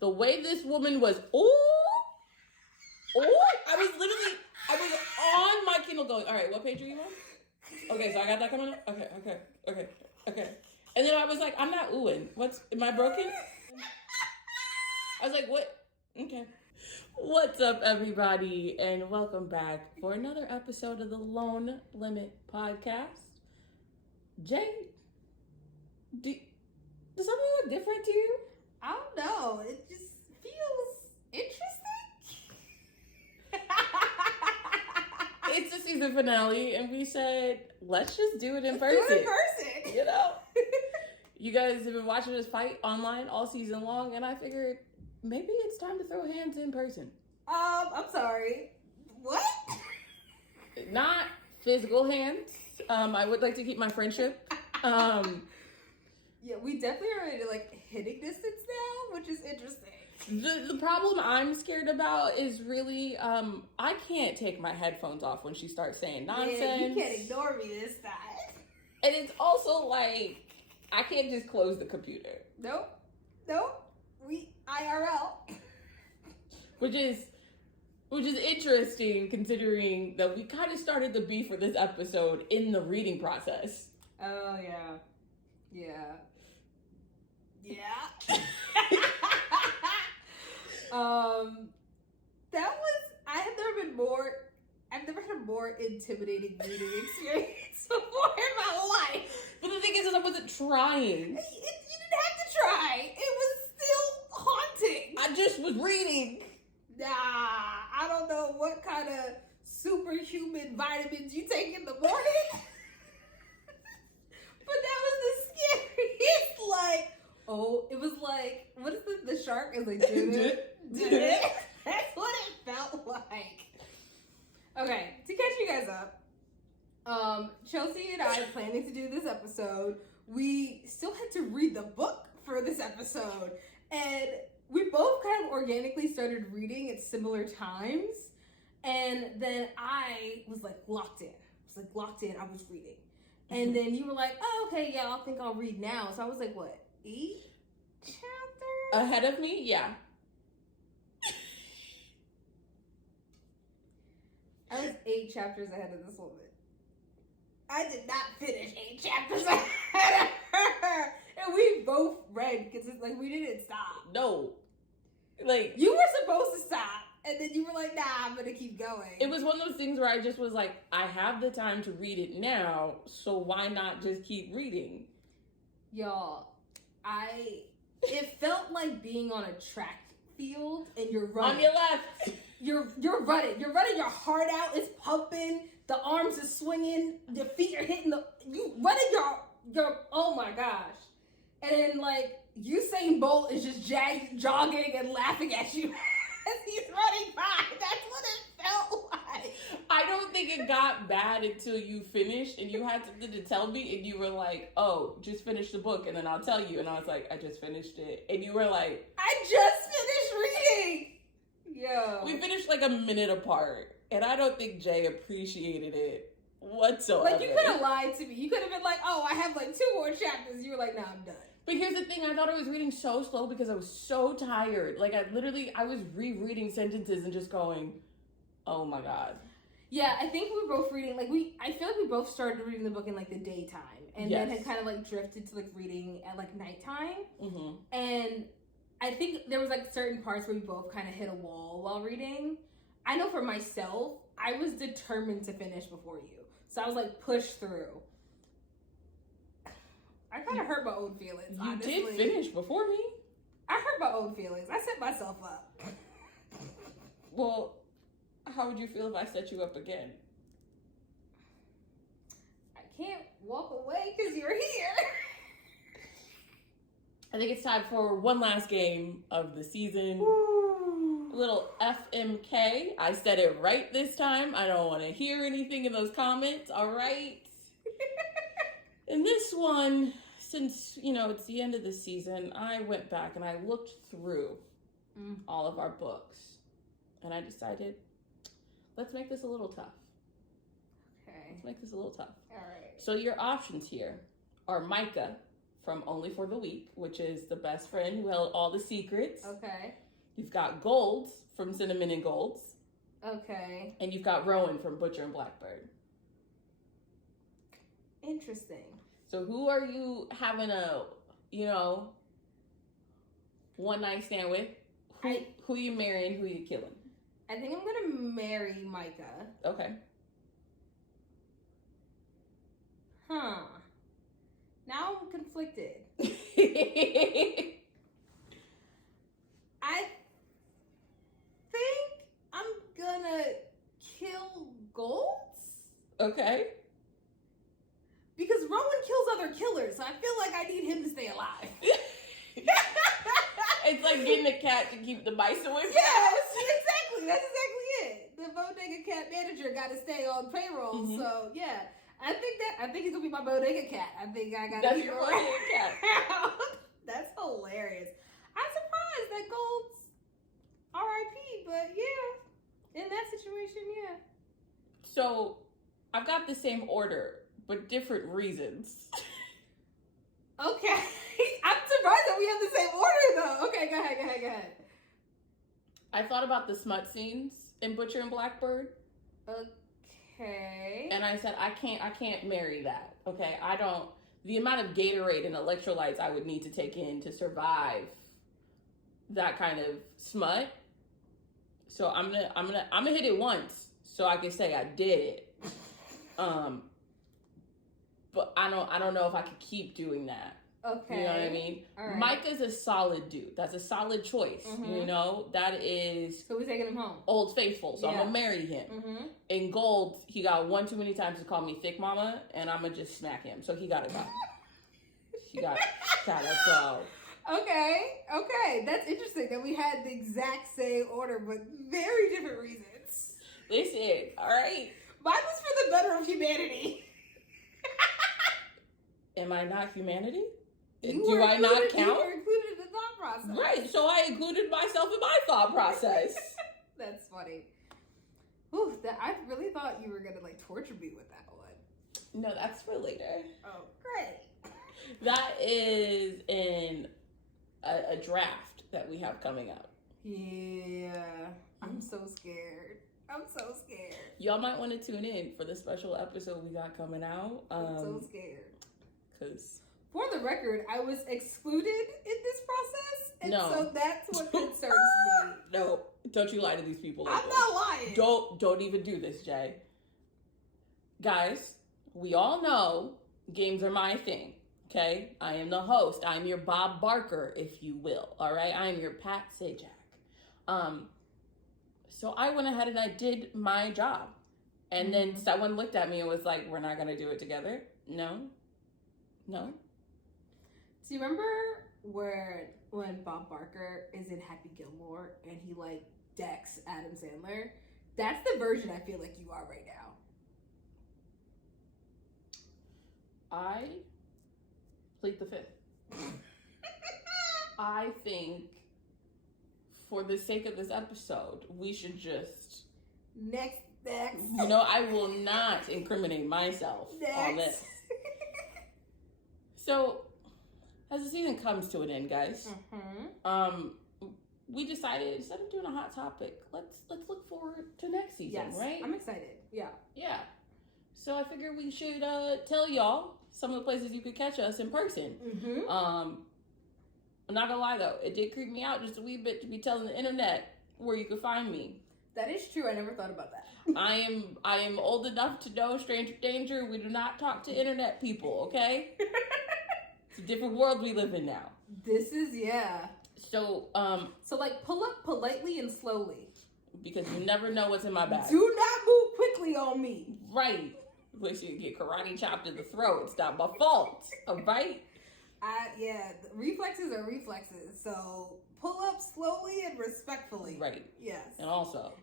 The way this woman was, I was on my Kindle going, all right, what page are you on? Okay, so I got that coming up. Okay. And then I was like, I'm not oohing. Am I broken? I was like, what? Okay. What's up, everybody, and welcome back for another episode of the Lone Limit Podcast. Jay, does something look different to you? I don't know. It just feels interesting. It's the season finale, and we said, let's just do it in person. Do it in person. You know? You guys have been watching us fight online all season long, and I figured maybe it's time to throw hands in person. I'm sorry. What? Not physical hands. I would like to keep my friendship. Yeah, we definitely are at like hitting distance now, which is interesting. The problem I'm scared about is really, I can't take my headphones off when she starts saying nonsense. Yeah, you can't ignore me this time. And it's also like, I can't just close the computer. Nope. We IRL. Which is interesting considering that we kind of started the beef for this episode in the reading process. Oh, yeah. I've never had a more intimidating reading experience before in my life. But the thing is I wasn't trying. You didn't have to try. It was still haunting. I just was reading. Nah, I don't know what kind of superhuman vitamins you take in the morning. But that was the scariest, it was like, what is the shark? It was like, did it? That's what it felt like. Okay, to catch you guys up, Chelsie and I are planning to do this episode. We still had to read the book for this episode, and we both kind of organically started reading at similar times, and then I was like locked in. I was reading. And then you were like, oh, okay, yeah, I think I'll read now. So I was like, what, 8 chapters? Ahead of me? Yeah. I was 8 chapters ahead of this woman. I did not finish 8 chapters ahead of her. And we both read because it's like we didn't stop. No. Like, you were supposed to stop. And then you were like, nah, I'm going to keep going. It was one of those things where I just was like, I have the time to read it now, so why not just keep reading? Y'all, it felt like being on a track field and you're running. On your left. You're running. You're running your heart out. It's pumping. The arms are swinging. Your feet are hitting you running your, oh my gosh. And then like Usain Bolt is just jogging and laughing at you. He's running by. That's what it felt like. I don't think it got bad until you finished and you had something to tell me and you were like, oh, just finish the book and then I'll tell you. And I was like, I just finished it. And you were like, I just finished reading. Yeah. We finished like a minute apart. And I don't think Jay appreciated it whatsoever. Like, you could have lied to me. You could have been like, oh, I have like 2 more chapters. You were like, nah, I'm done. But here's the thing, I thought I was reading so slow because I was so tired. Like, I was rereading sentences and just going, oh my God. Yeah, I think we were both reading, I feel like we both started reading the book in like the daytime. And then had kind of like drifted to like reading at like nighttime. Mm-hmm. And I think there was like certain parts where we both kind of hit a wall while reading. I know for myself, I was determined to finish before you. So I was like pushed through. I kind of hurt my own feelings, honestly. You did finish before me. I hurt my own feelings. I set myself up. Well, how would you feel if I set you up again? I can't walk away because you're here. I think it's time for one last game of the season. Ooh. A little FMK. I said it right this time. I don't want to hear anything in those comments, all right? In this one, since, it's the end of the season, I went back and I looked through all of our books. And I decided, let's make this a little tough. Okay. Let's make this a little tough. All right. So your options here are Micah, from Only for the Week, which is the best friend who held all the secrets. Okay. You've got Golds from Cinnamon and Golds. Okay. And you've got Rowan from Butcher and Blackbird. Interesting. So who are you having a, one night stand with? Who you marrying? Who you killing? I think I'm gonna marry Micah. Okay. Huh. Now I'm conflicted. I think I'm gonna kill Golds. Okay. Because Rowan kills other killers, so I feel like I need him to stay alive. It's like getting a cat to keep the mice away from Yes, exactly. That's exactly it. The bodega cat manager got to stay on payroll, so yeah. I think he's gonna be my bodega cat. I think I gotta That's keep your him bodega around. cat. That's hilarious. I'm surprised that Gold's R.I.P. But yeah, in that situation, yeah. So I've got the same order, but different reasons. Okay. I'm surprised that we have the same order though. Okay, go ahead. I thought about the smut scenes in Butcher and Blackbird. Okay. And I said, I can't marry that. Okay. The amount of Gatorade and electrolytes I would need to take in to survive that kind of smut. So I'm gonna hit it once so I can say I did it. But I don't know if I could keep doing that. Okay. You know what I mean? All right. Micah's a solid dude. That's a solid choice. That is. So we're taking him home. Old Faithful. So I'm gonna marry him. In Gold, he got one too many times to call me thick mama, and I'm gonna just smack him. So he gotta go. Gotta go. Okay. That's interesting that we had the exact same order, but very different reasons. Listen, all right. Mine was for the better of humanity. Am I not humanity? Do I not count? You were included in the thought process. Right, so I included myself in my thought process. That's funny. Ooh, I really thought you were gonna torture me with that one. No, that's for later. Oh, great. That is in a draft that we have coming up. Yeah, I'm so scared. Y'all might want to tune in for the special episode we got coming out. I'm so scared. Because for the record, I was excluded in this process, and so that's what concerns me. No, don't you lie to these people. I'm not lying. Don't even do this, Jay. Guys, we all know games are my thing. Okay, I am the host. I'm your Bob Barker, if you will. All right, I am your Pat Sajak. So I went ahead and I did my job, and then someone looked at me and was like, "We're not gonna do it together." No. Do you remember when Bob Barker is in Happy Gilmore and he decks Adam Sandler? That's the version I feel like you are right now. I plead the fifth. I think, for the sake of this episode, we should just... Next. I will not incriminate myself on this. So, as the season comes to an end, guys, we decided, instead of doing a hot topic, let's look forward to next season, right? I'm excited. Yeah. So I figured we should tell y'all some of the places you could catch us in person. I'm not gonna lie though, it did creep me out just a wee bit to be telling the internet where you could find me. That is true. I never thought about that. I am old enough to know stranger danger. We do not talk to internet people, okay? It's a different world we live in now. This is, yeah. So pull up politely and slowly. Because you never know what's in my bag. Do not move quickly on me. Right. Wish you get karate chopped in the throat. It's not my fault. All right? Reflexes are reflexes. So pull up slowly and respectfully. Right. Yes.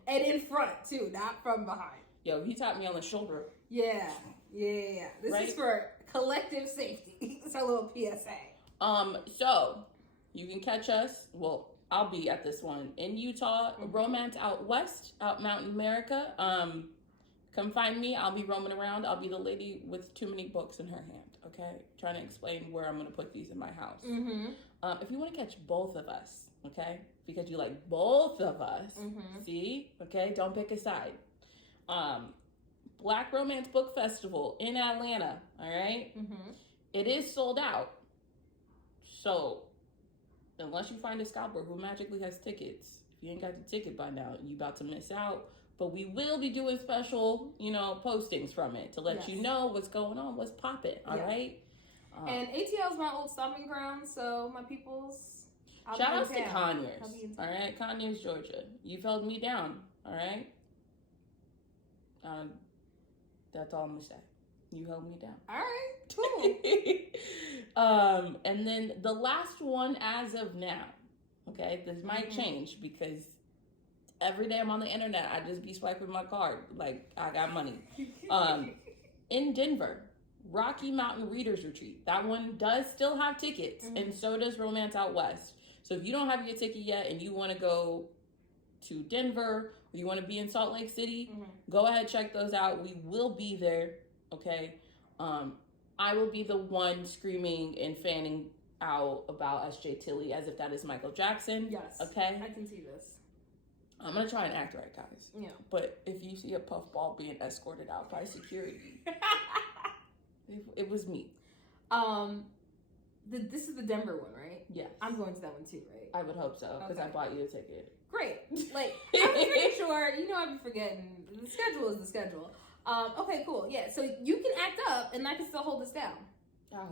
And in front too, not from behind. Yo, he tapped me on the shoulder. Yeah. This is for collective safety. It's our little PSA. So you can catch us. Well, I'll be at this one in Utah. Romance Out West, out Mountain America. Come find me. I'll be roaming around. I'll be the lady with too many books in her hand. okay? Trying to explain where I'm going to put these in my house. Mm-hmm. If you want to catch both of us, okay? Because you like both of us, see? Okay, don't pick a side. Black Romance Book Festival in Atlanta, all right? It is sold out. So, unless you find a scalper who magically has tickets, if you ain't got the ticket by now, you about to miss out. But we will be doing special, postings from it to let you know what's going on, what's popping, all right? And ATL is my old stomping ground, so my peoples... Shout out to Conyers, all right? Conyers, Georgia. You've held me down, all right? That's all I'm going to say. You held me down. All right, cool. And then the last one as of now, okay? This might change because every day I'm on the internet, I just be swiping my card like I got money. In Denver, Rocky Mountain Readers Retreat. That one does still have tickets, and so does Romance Out West. So if you don't have your ticket yet and you want to go to Denver or you want to be in Salt Lake City, go ahead, check those out. We will be there, okay? I will be the one screaming and fanning out about S.J. Tilly as if that is Michael Jackson. Yes. Okay? I can see this. I'm going to try and act right, guys. Yeah. But if you see a puffball being escorted out by security, it was me. This is the Denver one, right? Yes. I'm going to that one too, right? I would hope so, because I bought you a ticket. Great. Like, I was pretty sure, I'd be forgetting. The schedule is the schedule. Okay, cool. Yeah, so you can act up and I can still hold this down.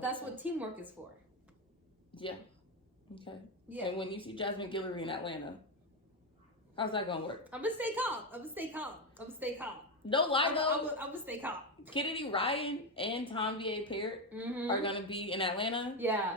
That's what teamwork is for. Yeah. Okay. Yeah. And when you see Jasmine Guillory in Atlanta, how's that gonna work? I'm gonna stay calm. No lie though. I'm gonna stay calm. Kennedy Ryan and Tom V.A. Parrott are gonna be in Atlanta. Yeah.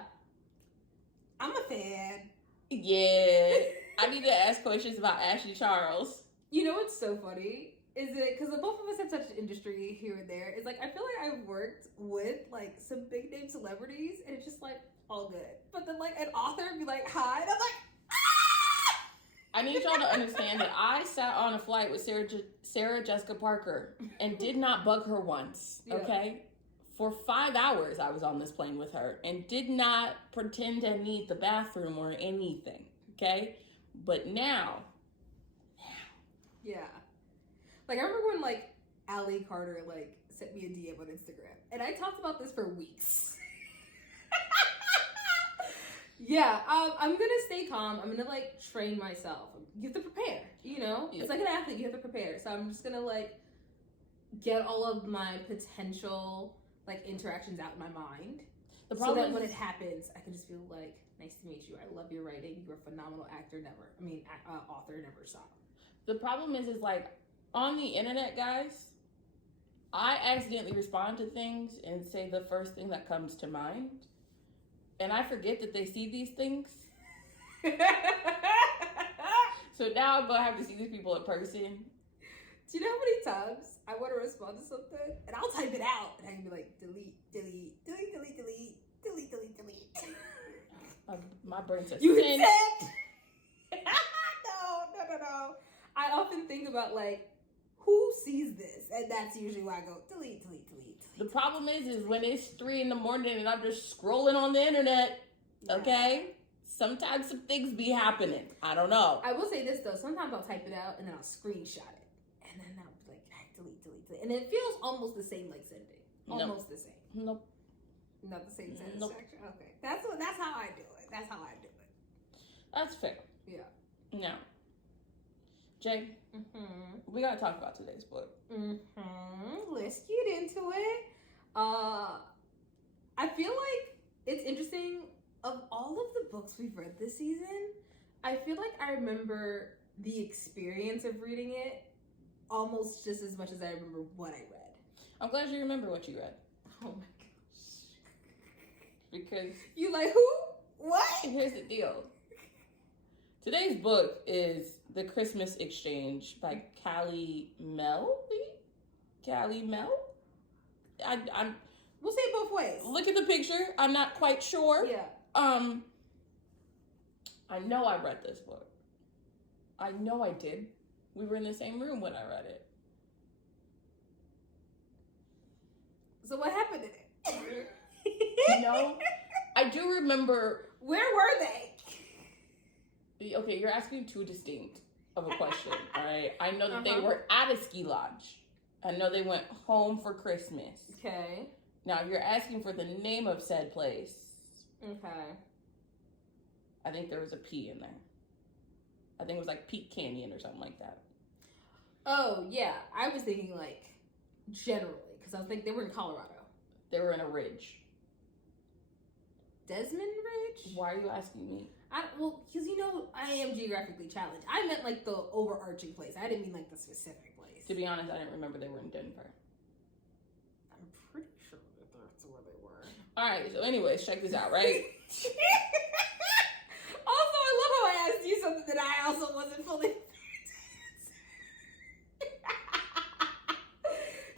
I'm a fan. Yeah. I need to ask questions about Ashley Charles. You know what's so funny? Is it because both of us have touched industry here and there? It's like I feel like I've worked with like some big name celebrities, and it's just like all good. But then like an author be like, "Hi," and I'm like, "Ah!" I need y'all to understand that I sat on a flight with Sarah Jessica Parker and did not bug her once. Okay, for 5 hours I was on this plane with her and did not pretend to need the bathroom or anything. Okay, but now. Yeah. Like, I remember when, like, Allie Carter, like, sent me a DM on Instagram. And I talked about this for weeks. Yeah, I'm going to stay calm. I'm going to, like, train myself. You have to prepare, you know? Yeah. It's like an athlete. You have to prepare. So I'm just going to, like, get all of my potential, like, interactions out in my mind. The problem so that when it happens, I can just feel like, nice to meet you. I love your writing. You're a phenomenal author, never stop. The problem is like, on the internet, guys, I accidentally respond to things and say the first thing that comes to mind. And I forget that they see these things. So now I'm going to have to see these people in person. Do you know how many times I want to respond to something and I'll type it out and I can be like, delete. My brain says, you said. No. I often think about like, who sees this? And that's usually why I go, delete. The problem is when it's 3 a.m. and I'm just scrolling on the internet, okay? Sometimes some things be happening. I don't know. I will say this though, sometimes I'll type it out and then I'll screenshot it. And then I'll be like, delete. And it feels almost the same like sending. Almost the same. Nope. Not the same sentence Nope. structure? Okay. That's how I do it. That's fair. Yeah. Now, Jay, we gotta talk about today's book. Let's get into it. I feel like it's interesting. Of all of the books we've read this season, I feel like I remember the experience of reading it almost just as much as I remember what I read. I'm glad you remember what you read. Oh my gosh. Because you like who? What? Here's the deal. Today's book is The Christmas Exchange by Callie Mel? We'll say it both ways. Look at the picture. I'm not quite sure. Yeah. I know I read this book. I know I did. We were in the same room when I read it. So what happened in it? You know? I do remember... Where were they? Okay, you're asking too distinct of a question, all right? I know that they were at a ski lodge. I know they went home for Christmas. Okay. Now, if you're asking for the name of said place... Okay. I think there was a P in there. I think it was like Peak Canyon or something like that. Oh, yeah. I was thinking like generally, because I was thinking they were in Colorado. They were in a ridge. Desmond Ridge? Why are you asking me? Well, because you know, I am geographically challenged. I meant like the overarching place. I didn't mean like the specific place. To be honest, I didn't remember they were in Denver. I'm pretty sure that that's where they were. All right, so anyways, check this out, right? Also, I love how I asked you something that I also wasn't fully...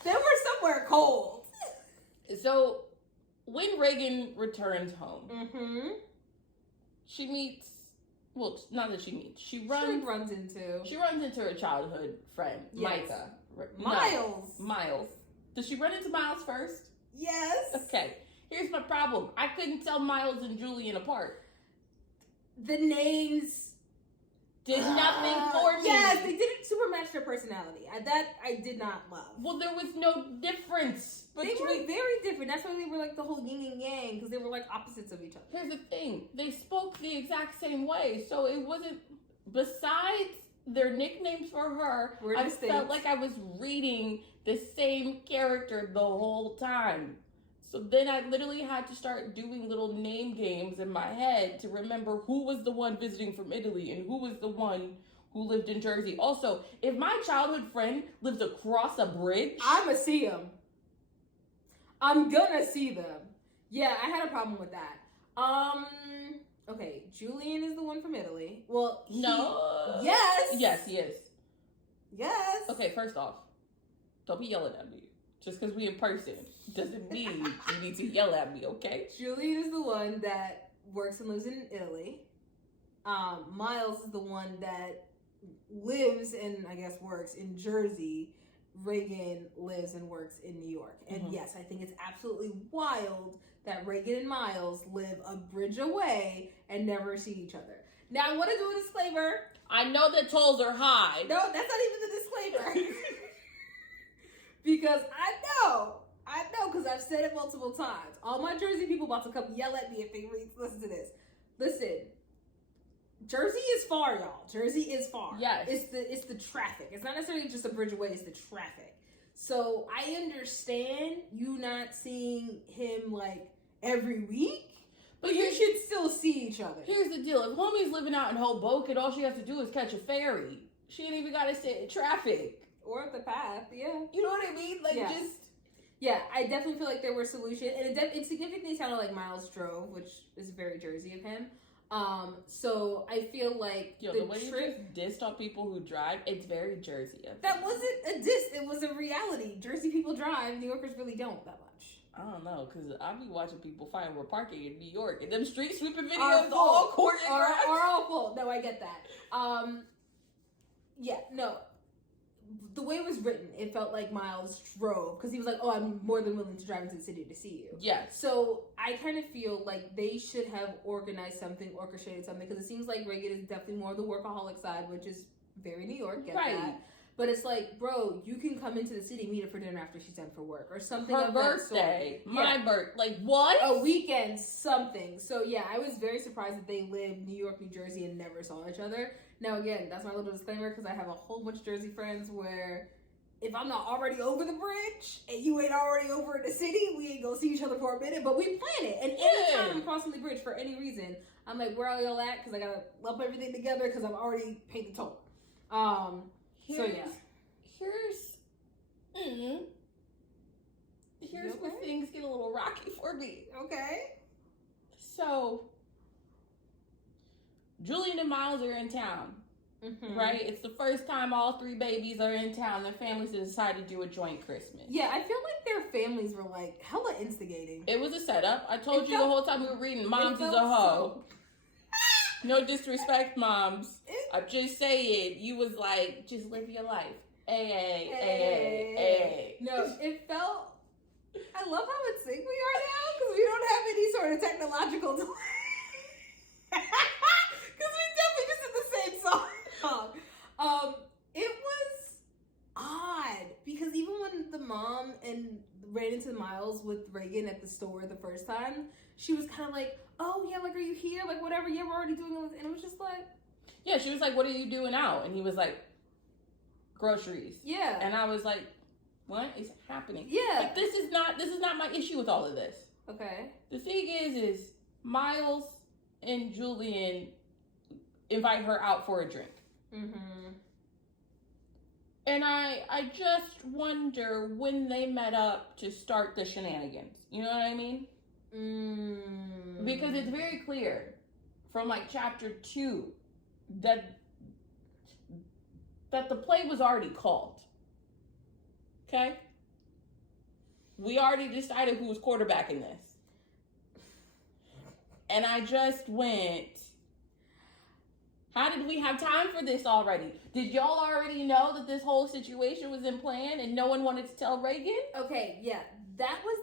They were somewhere cold. So, when Reagan returns home, she meets... Well, not that she meets. She runs into her childhood friend, yes. Micah. Miles. Does she run into Miles first? Yes. Okay. Here's my problem. I couldn't tell Miles and Julian apart. The names did nothing for me. Yes, they didn't super match their personality. That I did not love. Well, there was no difference. They were very different. That's why they were like the whole yin and yang, because they were like opposites of each other. Here's the thing. They spoke the exact same way, so it wasn't... Besides their nicknames for her, I felt like I was reading the same character the whole time. So then I literally had to start doing little name games in my head to remember who was the one visiting from Italy and who was the one who lived in Jersey. Also, if my childhood friend lives across a bridge... I'ma see them. I'm gonna see them. Yeah, I had a problem with that. Okay, Julian is the one from Italy. Well, no. Yes. Yes, he is. Yes. Okay, first off, don't be yelling at me. Just because we in person doesn't mean you need to yell at me, okay? Julian is the one that works and lives in Italy. Miles is the one that lives and I guess works in Jersey. Reagan lives and works in New York. And yes, I think it's absolutely wild that Reagan and Miles live a bridge away and never see each other. Now, I want to do a disclaimer. I know that tolls are high. No, that's not even the disclaimer. Because I know, because I've said it multiple times. All my Jersey people about to come yell at me if they listen to this. Listen, Jersey is far, y'all. Jersey is far. Yes. It's the traffic. It's not necessarily just a bridge away, it's the traffic. So I understand you not seeing him like every week, but you should still see each other. Here's the deal. If homie's living out in Hoboken, all she has to do is catch a ferry. She ain't even got to sit in traffic. Or the path, yeah. You know what I mean? Like, yeah. just... Yeah, I definitely feel like there were solutions. And it significantly sounded like Miles drove, which is very Jersey of him. So I feel like the way you just dissed on people who drive, it's very Jersey. That wasn't a diss. It was a reality. Jersey people drive. New Yorkers really don't that much. I don't know, because I be watching people fighting for parking in New York, and them street sweeping videos all choreographed. Are all full. No, I get that. Yeah, no. The way it was written, it felt like Miles drove because he was like, "Oh, I'm more than willing to drive into the city to see you." Yes. So I kind of feel like they should have orchestrated something because it seems like Reagan is definitely more of the workaholic side, which is very New York. Get that? But it's like, bro, you can come into the city, meet her for dinner after she's done for work or something. Her birthday, my birthday, like what? A weekend, something. So yeah, I was very surprised that they lived New York, New Jersey, and never saw each other. Now again, that's my little disclaimer because I have a whole bunch of Jersey friends where if I'm not already over the bridge and you ain't already over in the city, we ain't gonna see each other for a minute. But we plan it, and anytime I'm crossing the bridge for any reason, I'm like, where are y'all at? Because I gotta lump everything together because I've already paid the toll. Here's where things get a little rocky for me. Okay. So, Julian and Miles are in town, right? It's the first time all three babies are in town. Their families decided to do a joint Christmas. Yeah, I feel like their families were like hella instigating. It was a setup. I told you the whole time we were reading, Moms is a hoe. No disrespect, moms. I'm just saying, you was like, just live your life. Hey. No, it felt I love how in sync we are now because we don't have any sort of technological delay. Because we definitely just did the same song. It was odd because even when the mom ran into Miles with Reagan at the store the first time, she was kind of like, "Oh yeah, like are you here? Like whatever. Yeah, we're already doing it." And it was just like, yeah, she was like, "What are you doing out?" And he was like, "Groceries." Yeah. And I was like, "What is happening?" Yeah. Like, this is not my issue with all of this. Okay. The thing is Miles and Julian invite her out for a drink. Mm-hmm. And I just wonder when they met up to start the shenanigans. You know what I mean? Because it's very clear from like chapter 2 that the play was already called. Okay? We already decided who was quarterbacking this. And I just went, how did we have time for this already? Did y'all already know that this whole situation was in plan and no one wanted to tell Reagan? Okay, yeah. That was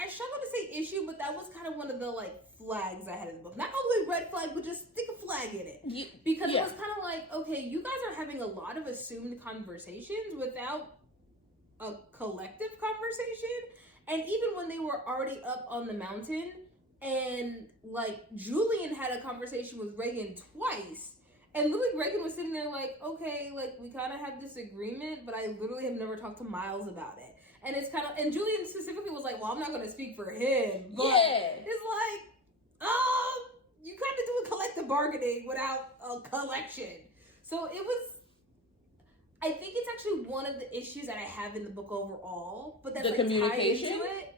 I struggle to say issue, but that was kind of one of the like flags I had in the book. Not only red flag, but just stick a flag in it. Because it was kind of like, okay, you guys are having a lot of assumed conversations without a collective conversation. And even when they were already up on the mountain and like Julian had a conversation with Reagan twice, and literally Reagan was sitting there like, okay, like we kind of have this agreement, but I literally have never talked to Miles about it. And it's kind of, and Julian specifically was like, well, I'm not going to speak for him. But it's like, you kind of do a collective bargaining without a collection. So it was, I think it's actually one of the issues that I have in the book overall, but that's the like communication? tied into it.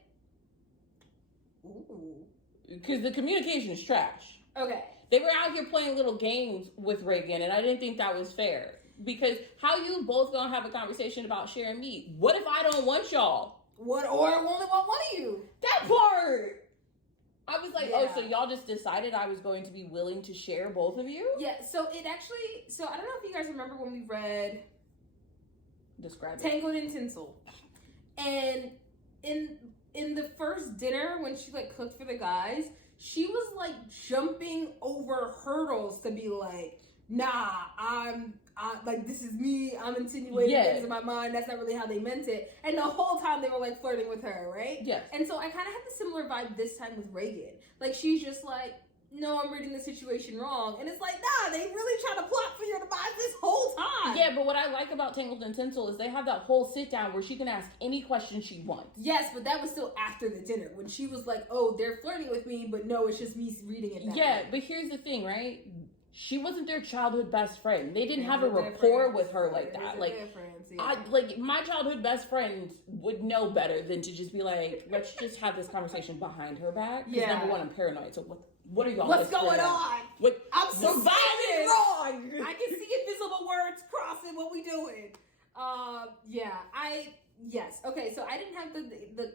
Ooh. Because the communication is trash. Okay. They were out here playing little games with Reagan, and I didn't think that was fair. Because how you both gonna have a conversation about sharing meat? What if I don't want y'all? What, or I only want one of you? That part! I was like, oh, so y'all just decided I was going to be willing to share both of you? Yeah, so it actually, so I don't know if you guys remember when we read Describe it. Tangled in Tinsel. And in the first dinner, when she like cooked for the guys, she was like jumping over hurdles to be like, nah, like this is me, I'm insinuating things in my mind, that's not really how they meant it. And the whole time they were like flirting with her, right? Yes. And so I kind of had the similar vibe this time with Reagan. Like she's just like, no, I'm reading the situation wrong. And it's like, nah, they really trying to plot for your demise this whole time. Yeah, but what I like about Tangled in Tinsel is they have that whole sit down where she can ask any question she wants. Yes, but that was still after the dinner when she was like, oh, they're flirting with me, but no, it's just me reading it. Yeah, but here's the thing, right? She wasn't their childhood best friend. They didn't have a rapport with her like that. Like my childhood best friends would know better than to just be like, let's just have this conversation behind her back. Because number one, I'm paranoid. So what are y'all? What's going on? What? I'm surviving wrong. I can see invisible words crossing. What we doing? Yes. Okay, so I didn't have the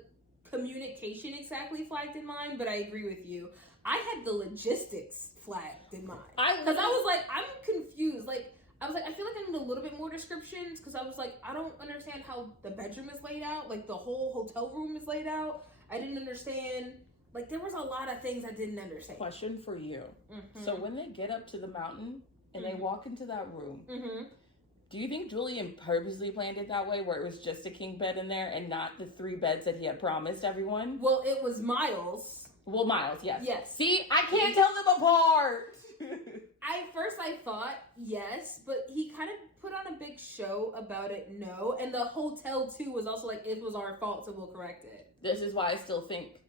communication exactly flagged in mind, but I agree with you. I had the logistics flagged in mind. Because I was like, I'm confused. Like, I was like, I feel like I need a little bit more descriptions because I was like, I don't understand how the bedroom is laid out. Like, the whole hotel room is laid out. I didn't understand. Like, there was a lot of things I didn't understand. Question for you. Mm-hmm. So when they get up to the mountain and they walk into that room, do you think Julian purposely planned it that way where it was just a king bed in there and not the 3 beds that he had promised everyone? Well, it was Miles. Well, Miles, yes. Yes. See, I can't tell them apart. At first I thought yes, but he kind of put on a big show about it, no. And the hotel, too, was also like, it was our fault, so we'll correct it. This is why I still think,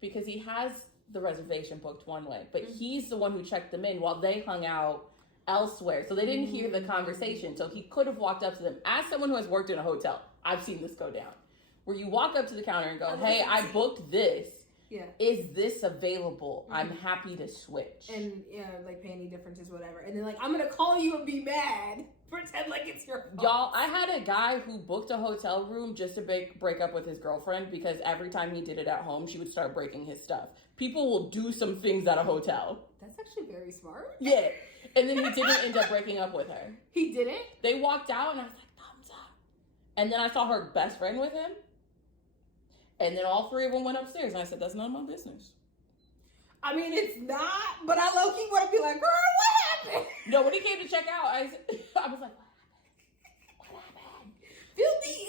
because he has the reservation booked one way, but he's the one who checked them in while they hung out elsewhere. So they didn't hear the conversation. So he could have walked up to them. As someone who has worked in a hotel, I've seen this go down. Where you walk up to the counter and go, hey, I booked this. Yeah. Is this available? I'm happy to switch. And, like, pay any differences, whatever. And then, like, I'm going to call you and be mad. Pretend like it's your fault. Y'all, I had a guy who booked a hotel room just to break up with his girlfriend because every time he did it at home, she would start breaking his stuff. People will do some things at a hotel. That's actually very smart. Yeah. And then he didn't end up breaking up with her. He didn't? They walked out and I was like, thumbs up. And then I saw her best friend with him. And then all three of them went upstairs. And I said, that's none of my business. I mean, it's not, but I low-key want to be like, girl, what happened? No, when he came to check out, I was like, what happened? Fill me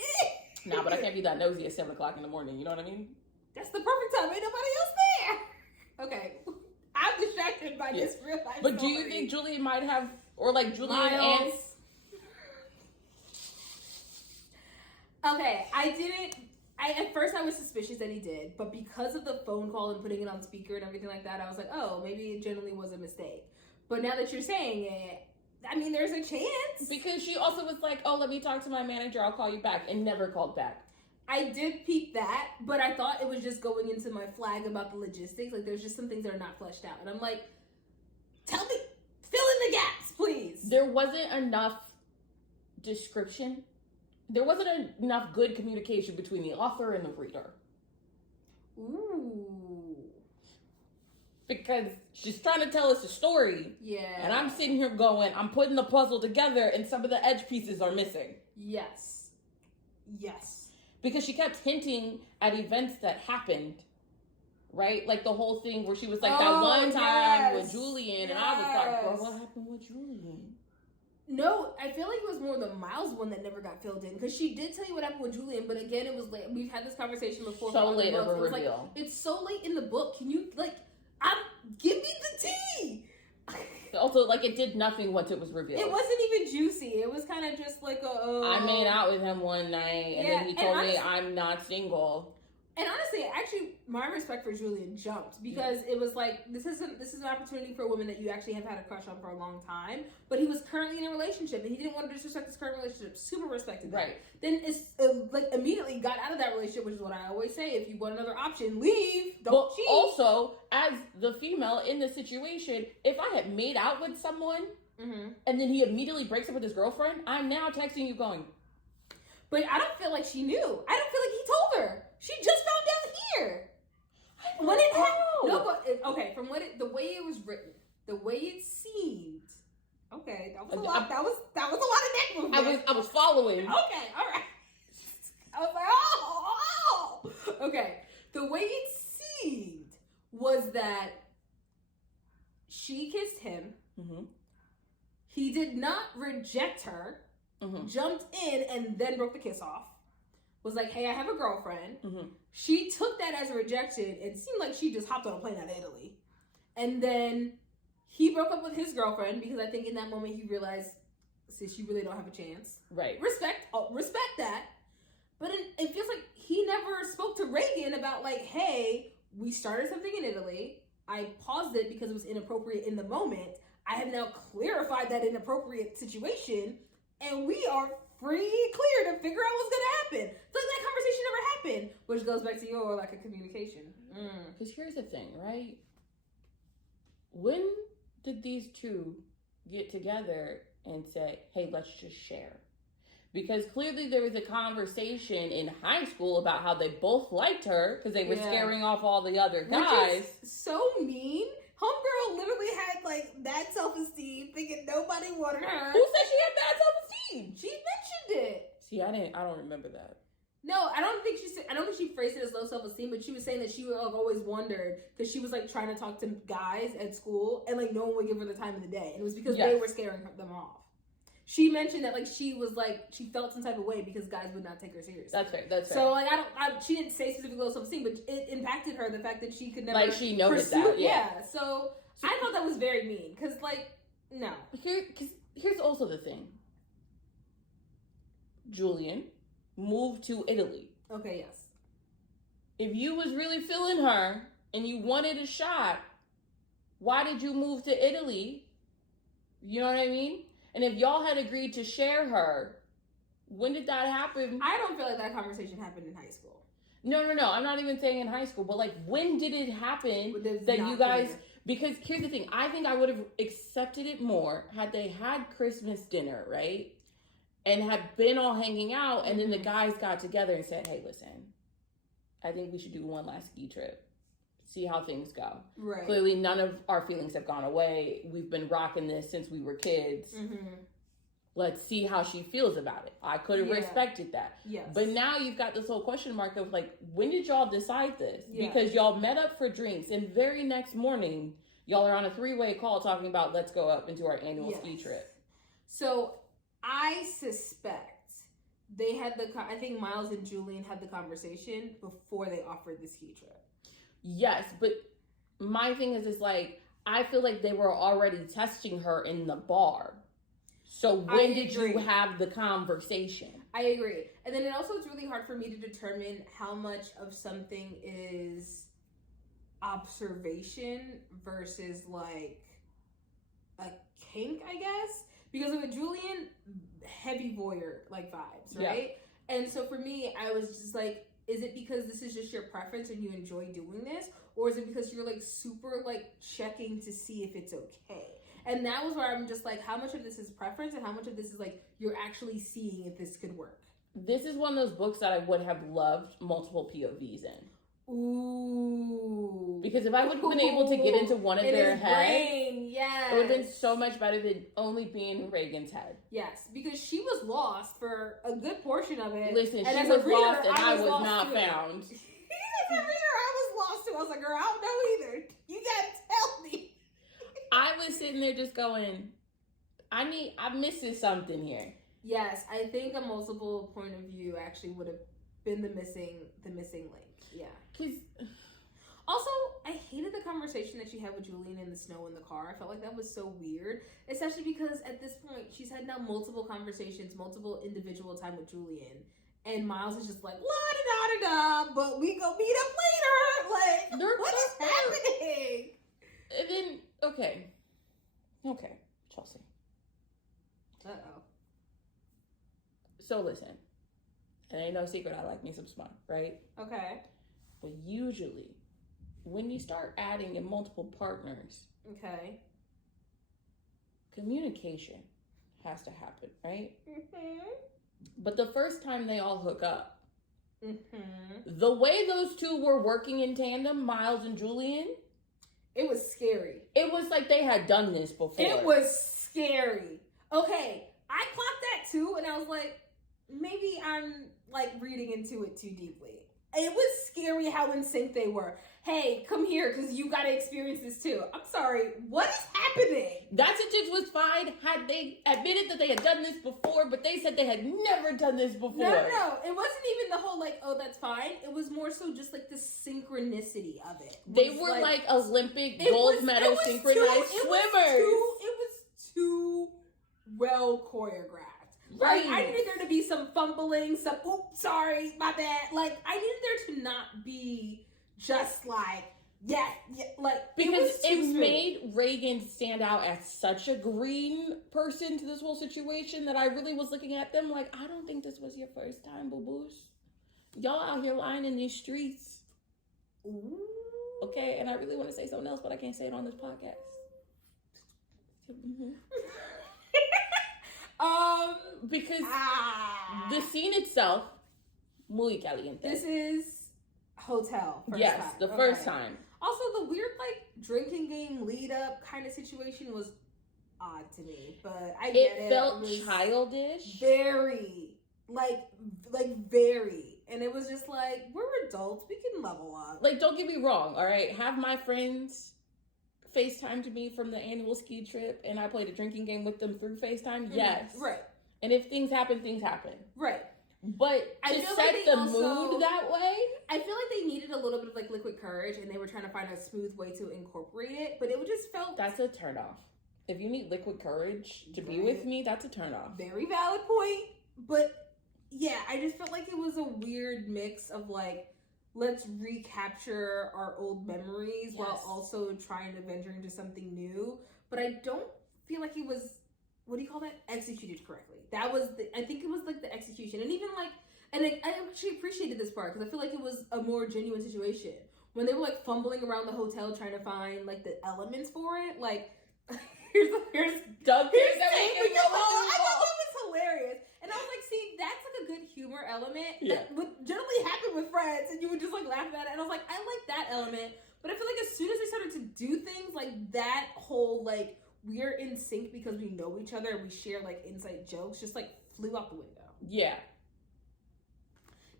in. Nah, but I can't be that nosy at 7 o'clock in the morning. You know what I mean? That's the perfect time. Ain't nobody else there. Okay. I'm distracted by this real life But do story. you think Julian might have, or like Julian Miles. and... Okay, at first I was suspicious that he did, but because of the phone call and putting it on speaker and everything like that, I was like, oh, maybe it generally was a mistake. But now that you're saying it, I mean, there's a chance. Because she also was like, oh, let me talk to my manager, I'll call you back, and never called back. I did peep that, but I thought it was just going into my flag about the logistics. Like, there's just some things that are not fleshed out. And I'm like, tell me, fill in the gaps, please. There wasn't enough description. There wasn't enough good communication between the author and the reader. Ooh. Because she's trying to tell us a story. Yeah. And I'm sitting here going, I'm putting the puzzle together and some of the edge pieces are missing. Yes. Yes. Because she kept hinting at events that happened. Right? Like the whole thing where she was like, that one time with Julian. And I was like, girl, what happened with Julian? No, I feel like it was more the Miles one that never got filled in. Because she did tell you what happened with Julian, but again, it was late. We've had this conversation before. So late of a reveal. reveal. Like, it's so late in the book. Can you, like, give me the tea? Also, like, it did nothing once it was revealed. It wasn't even juicy. It was kind of just like I made out with him one night, and then he told me I'm not single. And honestly, actually, my respect for Julian jumped because it was like, this is an opportunity for a woman that you actually have had a crush on for a long time, but he was currently in a relationship and he didn't want to disrespect his current relationship. Super respected that. Right. Then it's like immediately got out of that relationship, which is what I always say: if you want another option, leave. Don't cheat. Also, as the female in the situation, if I had made out with someone and then he immediately breaks up with his girlfriend, I'm now texting you going. But I don't feel like she knew. I don't feel like he told her. She just found out here. When it happened. No, but okay, from the way it was written, the way it seemed. Okay, that was a lot. That was a lot of neck movement. I was following. Okay, all right. I was like, oh. Okay, the way it seemed was that she kissed him. Mm-hmm. He did not reject her. Mm-hmm. Jumped in and then broke the kiss off. Was like, hey, I have a girlfriend. Mm-hmm. She took that as a rejection. It seemed like she just hopped on a plane out of Italy. And then he broke up with his girlfriend because I think in that moment he realized, sis, you really don't have a chance. Right. Respect that. But it feels like he never spoke to Reagan about like, hey, we started something in Italy. I paused it because it was inappropriate in the moment. I have now clarified that inappropriate situation. And we are free clear to figure out what's going to happen. So that conversation never happened, which goes back to your lack of communication. Because here's the thing, right? When did these two get together and say, hey, let's just share? Because clearly there was a conversation in high school about how they both liked her because they were scaring off all the other guys. Which is so mean. Homegirl literally had like bad self-esteem, thinking nobody wanted her. Who said she had bad self-esteem? She mentioned it. See, I don't remember that. No, I don't think she phrased it as low self-esteem, but she was saying that she always wondered because she was like trying to talk to guys at school and like no one would give her the time of the day, and it was because they were scaring them off. She mentioned that like she was like she felt some type of way because guys would not take her seriously. That's right. That's right. So like she didn't say specifically low self-esteem, but it impacted her the fact that she could never like she noticed that. Yeah. So I thought that was very mean because like no. Here's also the thing. Julian moved to Italy. Okay. Yes. If you was really feeling her and you wanted a shot, why did you move to Italy? You know what I mean? And if y'all had agreed to share her, when did that happen? I don't feel like that conversation happened in high school. No. I'm not even saying in high school, but like when did it happen that you guys... Clear. Because here's the thing. I think I would have accepted it more had they had Christmas dinner, right? And had been all hanging out, and then the guys got together and said, hey, listen, I think we should do one last ski trip. See how things go. Right. Clearly, none of our feelings have gone away. We've been rocking this since we were kids. Mm-hmm. let's see how she feels about it. I could have respected that. Yes. But now you've got this whole question mark of like, when did y'all decide this? Yeah. Because y'all met up for drinks and very next morning, y'all are on a 3-way call talking about let's go up into our annual ski trip. So I suspect they had I think Miles and Julian had the conversation before they offered the ski trip. Yes, but my thing is like, I feel like they were already testing her in the bar. So when did you have the conversation? I agree. And then it's really hard for me to determine how much of something is observation versus like a kink, I guess. Because with Julian, heavy voyeur like vibes, right? Yeah. And so for me, I was just like, is it because this is just your preference and you enjoy doing this? Or is it because you're like super like checking to see if it's okay? And that was where I'm just like, how much of this is preference and how much of this is like, you're actually seeing if this could work? This is one of those books that I would have loved multiple POVs in. Ooh. Because if I would have been able to get into one of their heads, yes, it would have been so much better than only being in Reagan's head. Yes, because she was lost for a good portion of it. Listen, she was lost and I was not found. As a reader, I was lost too. I was like, girl, I don't know either. You gotta tell me. I was sitting there just going, I'm missing something here. Yes, I think a multiple point of view actually would have been the missing link. Yeah. Also, I hated the conversation that she had with Julian in the snow in the car. I felt like that was so weird, especially because at this point, she's had now multiple conversations, multiple individual time with Julian, and Miles is just like, la-da-da-da-da, but we go meet up later. Like, what is happening? And then, okay, Chelsea. Uh-oh. So listen, it ain't no secret I like me some smut, right? Okay. But usually, when you start adding in multiple partners, okay, communication has to happen, right? Mm-hmm. But the first time they all hook up, mm-hmm, the way those two were working in tandem, Miles and Julian, it was scary. It was like they had done this before. It was scary. Okay, I clocked that too, and I was like, maybe I'm like reading into it too deeply. It was scary how in sync they were. Hey, come here, because you got to experience this too. I'm sorry, what is happening? That sentence was fine had they admitted that they had done this before, but they said they had never done this before. No. It wasn't even the whole like, oh, that's fine. It was more so just like the synchronicity of it. They were like Olympic gold medal synchronized swimmers. It was too well choreographed. Right. Like, I needed there to be some fumbling, some, oops, sorry, my bad. Like, I needed there to not be just like, yeah, like, because it made Reagan stand out as such a green person to this whole situation that I really was looking at them like, I don't think this was your first time, boo-boos. Y'all out here lying in these streets. Ooh. Okay, and I really want to say something else, but I can't say it on this podcast. Mm-hmm. Because the scene itself, muy caliente. This is hotel. First time. Also, the weird like drinking game lead up kind of situation was odd to me, but I get it. It felt childish. Very, very, and it was just like, we're adults, we can level up. Like, don't get me wrong, all right. Have my friends FaceTimed me from the annual ski trip and I played a drinking game with them through FaceTime? Mm-hmm. Yes. Right. And if things happen, things happen. Right. But to set the mood that way? I feel like they needed a little bit of like liquid courage and they were trying to find a smooth way to incorporate it, but it just felt... That's a turnoff. If you need liquid courage to be with me, that's a turnoff. Very valid point. But yeah, I just felt like it was a weird mix of like, let's recapture our old memories while also trying to venture into something new. But I don't feel like it was, what do you call that? Executed correctly. That was, I think it was like the execution. And even like, and I actually appreciated this part because I feel like it was a more genuine situation. When they were like fumbling around the hotel trying to find like the elements for it, like, here's Doug. I thought it was hilarious. And I was like, see, that's like a good humor element that would generally happen with friends, and you would just like laugh at it. And I was like, I like that element. But I feel like as soon as they started to do things like that whole like, we're in sync because we know each other and we share like inside jokes just like flew out the window. Yeah.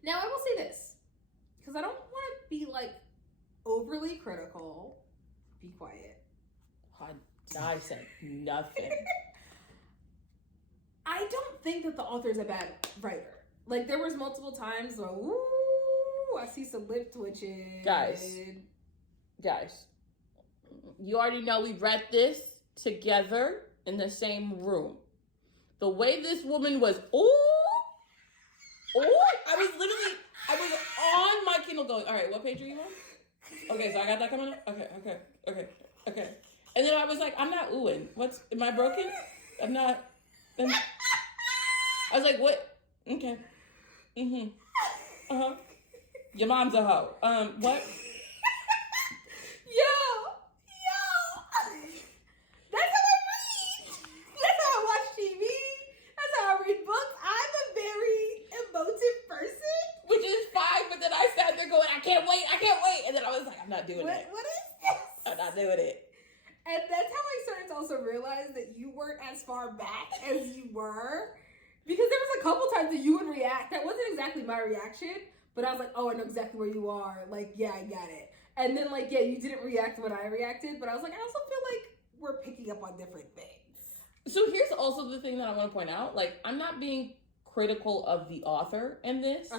Now I will say this, because I don't want to be like overly critical. Be quiet. I said nothing. I don't think that the author is a bad writer. Like, there was multiple times where, ooh, I see some lip twitching. Guys, you already know we read this together in the same room. The way this woman was, I was on my Kindle going, all right, what page are you on? Okay, so I got that coming up? Okay. And then I was like, I'm not oohing. Am I broken? I'm not. I was like, what? Okay. Uh-huh. Your mom's a hoe. What? Yo. That's how I read. That's how I watch TV. That's how I read books. I'm a very emotive person. Which is fine, but then I sat there going, I can't wait. And then I was like, I'm not doing it. What is this? I'm not doing it. And that's how I started to also realize that you weren't as far back as you were. Because there was a couple times that you would react. That wasn't exactly my reaction, but I was like, oh, I know exactly where you are. Like, yeah, I got it. And then, like, yeah, you didn't react when I reacted, but I was like, I also feel like we're picking up on different things. So here's also the thing that I want to point out. Like, I'm not being critical of the author in this.